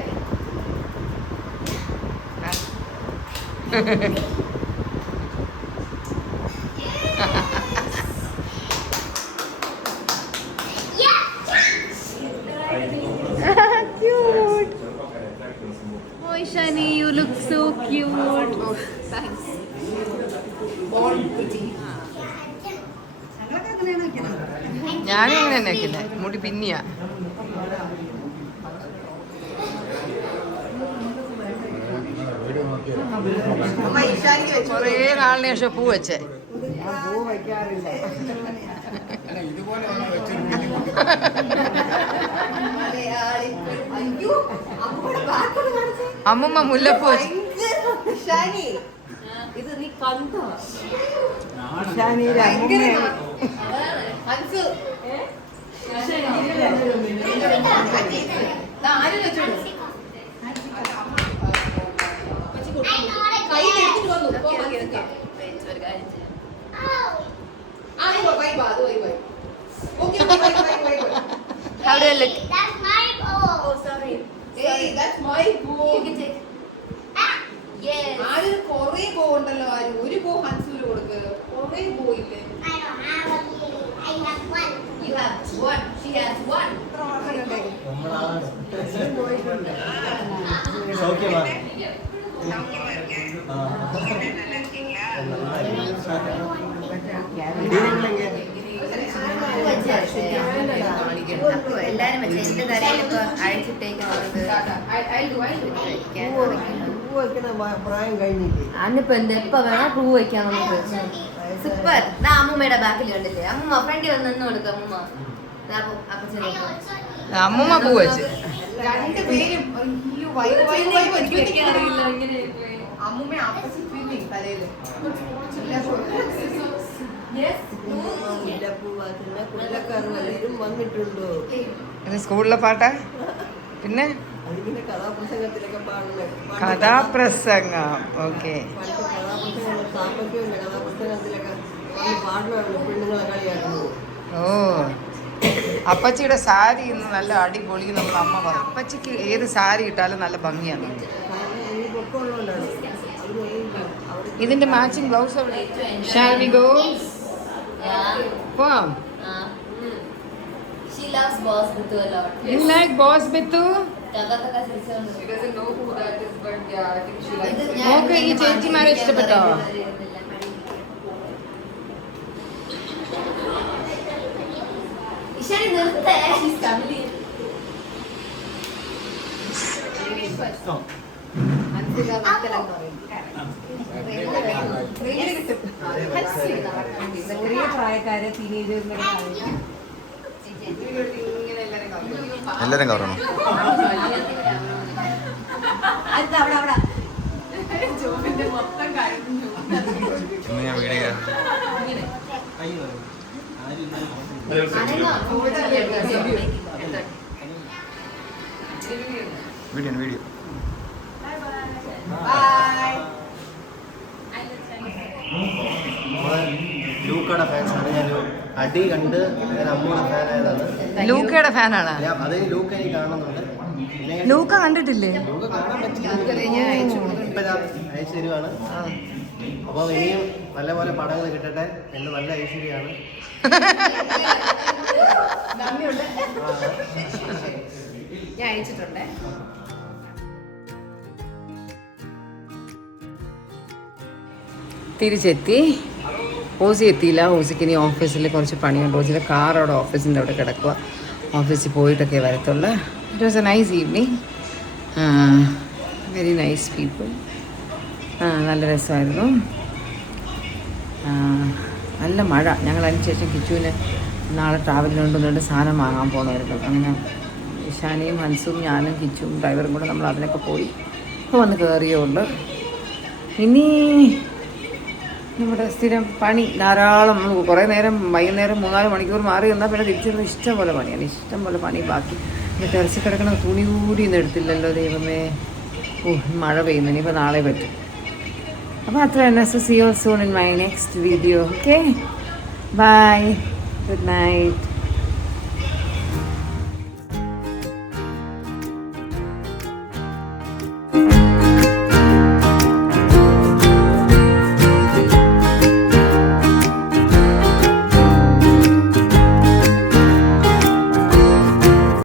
Cute. Oh, Shani, you look so cute. Thanks. ഞങ്ങളൊക്കെ അങ്ങനെയാണ് വെക്കുന്നത്. ഞാനും അങ്ങനെ തന്നെ വെക്കുന്നേ. മുടി പിന്നിയാ. കുറേ നാളിന് ശേഷം പൂ വെച്ചേ. പൂ വയ്ക്കാറില്ല. അമ്മുമ്മ മുല്ലപ്പൂ വെച്ചു. ഇത് നീ കണ്ടോ? ആരും വെച്ചോളൂ. How do I look? That's my bowl. Oh, sorry. Hey, that's my bow. You can take. Yes. ആരും കൊറേ ബോ ഉണ്ടല്ലോ. ആരും ഒരു ബോ ഹൻസൂര് കൊടുക്ക്. കൊറേ ബോ ഇല്ലേ? I don't have a bowl. I have one. You have one. She has one. സൗഖ്യമാ എല്ലാരും വെച്ച് എന്റെ തലയിൽ ഇപ്പൊ അഴിച്ചിട്ടേക്കുന്നത് പ്രായം കഴിഞ്ഞില്ലേ അന്നിപ്പോ എന്താ എപ്പ വേണോ പൂ വയ്ക്കാം നമുക്ക് സൂപ്പർ. അമ്മൂമ്മയുടെ ബാക്കിൽ കണ്ടില്ലേ അമ്മൂമ്മ ഫ്രണ്ടി വന്ന് നിന്ന് കൊടുക്കും അമ്മൂമ്മ. അമ്മൂമ്മ പൂ വെച്ച് രണ്ടുപേരും അയ്യോ വൈകി എനിക്ക് വെക്കാൻ അറിയില്ല ഇങ്ങനെ അമ്മൂമ്മ ആപ്പസി ഫീലിംഗ് തലയില് വന്നിട്ടുണ്ടോ ഇത് സ്കൂളിലെ പാട്ടാ. പിന്നെ അതിങ്ങനെ കഥാപ്രസംഗത്തിലൊക്കെ പാടുന്നത് കഥാപ്രസംഗം. ഓക്കെ. കഥാപ്രസംഗം സാമ്പത്തികമില്ല കഥാപ്രസംഗത്തിലൊക്കെ വന്ന് പാടുന്നതാണ് പെണ്ണുങ്ങളെ കളിയാക്കുന്നത്. ഓ, അപ്പച്ചിയുടെ സാരി ഇന്ന് നല്ല അടിപൊളി. നമ്മൾ അമ്മ പറയും അപ്പച്ചിക്ക് ഏത് സാരി ഇട്ടാലും നല്ല ഭംഗിയാണ്. ഈ പൊക്കമുള്ളതുകൊണ്ടാണ് ഇതിന്റെ matching blouse shall we go പോവാം. She loves Boss Bittu a lot. You like Boss Bittu? She doesn't know who that is, but yeah, I think she likes it. Mock ഈ ചേച്ചിമാരെ ഇഷ്ടപ്പെട്ടോ? ഇഷാനി നിർത്തേ. She's coming. ചെറിയ പ്രായക്കാരെ ടീനേജേഴ്സിനെ എല്ലാരും കവറണം. ജോബിന്റെ മൊത്തം കഴിഞ്ഞു. ഇന്ന് ഞാൻ വീഡിയോ വീഡിയോ ലൂക്കയുടെ ഫാൻസാണ്. ഞാൻ അടി കണ്ട് ഞാൻ അമ്മയുടെ ഫാനായതാണ്. ലൂക്കയുടെ ഫാനാണ്. അത് ലൂക്ക എനിക്ക് കാണുന്നുണ്ട്. പിന്നെ ലൂക്ക കണ്ടിട്ടില്ലേ? ലൂക്ക കാണാൻ പറ്റില്ല, അയച്ചു തരുവാണ്. അപ്പോൾ ഇനിയും നല്ലപോലെ പടങ്ങൾ കിട്ടട്ടെ. എൻ്റെ നല്ല ഐശ്വര്യമാണ്. ഞാൻ അയച്ചിട്ടുണ്ടേ. തിരിച്ചെത്തി. ഓസി എത്തിയില്ല. ഓസിക്ക് ഇനി ഓഫീസിൽ കുറച്ച് പണിയുണ്ട്. ഓസിയുടെ കാർ അവിടെ ഓഫീസിൻ്റെ അവിടെ കിടക്കുക. ഓഫീസിൽ പോയിട്ടൊക്കെ വരത്തുള്ളൂ. It was A nice evening. Very nice people. നല്ല രസമായിരുന്നു. നല്ല മഴ. ഞങ്ങൾ അതിന് ശേഷം കിച്ചുവിന് നാളെ ട്രാവലിനുണ്ടെന്നുണ്ട് സാധനം വാങ്ങാൻ പോകണമായിരുന്നു. അങ്ങനെ ഇഷാനിയും ഹൻസും ഞാനും കിച്ചുവും ഡ്രൈവറും കൂടെ നമ്മൾ അതിനൊക്കെ പോയി ഇപ്പോൾ വന്ന് കയറിയേ ഉള്ളൂ. ഇനി നമ്മുടെ സ്ഥിരം പണി ധാരാളം. നമ്മൾ കുറേ നേരം വൈകുന്നേരം 3-4 മണിക്കൂർ മാറി വന്നാൽ പിന്നെ തിരിച്ചിരുന്ന ഇഷ്ടം പോലെ പണിയാണ്. ഇഷ്ടം പോലെ പണി ബാക്കി. പിന്നെ ടെറസിൽ കിടക്കുന്ന തുണി കൂടി ഒന്നും എടുത്തില്ലല്ലോ ദൈവമേ. മഴ പെയ്യുന്നു. ഇനിയിപ്പോൾ നാളെ പറ്റും. അപ്പോൾ അത്ര തന്നെ. So see you soon in my next video. Okay, bye, good night.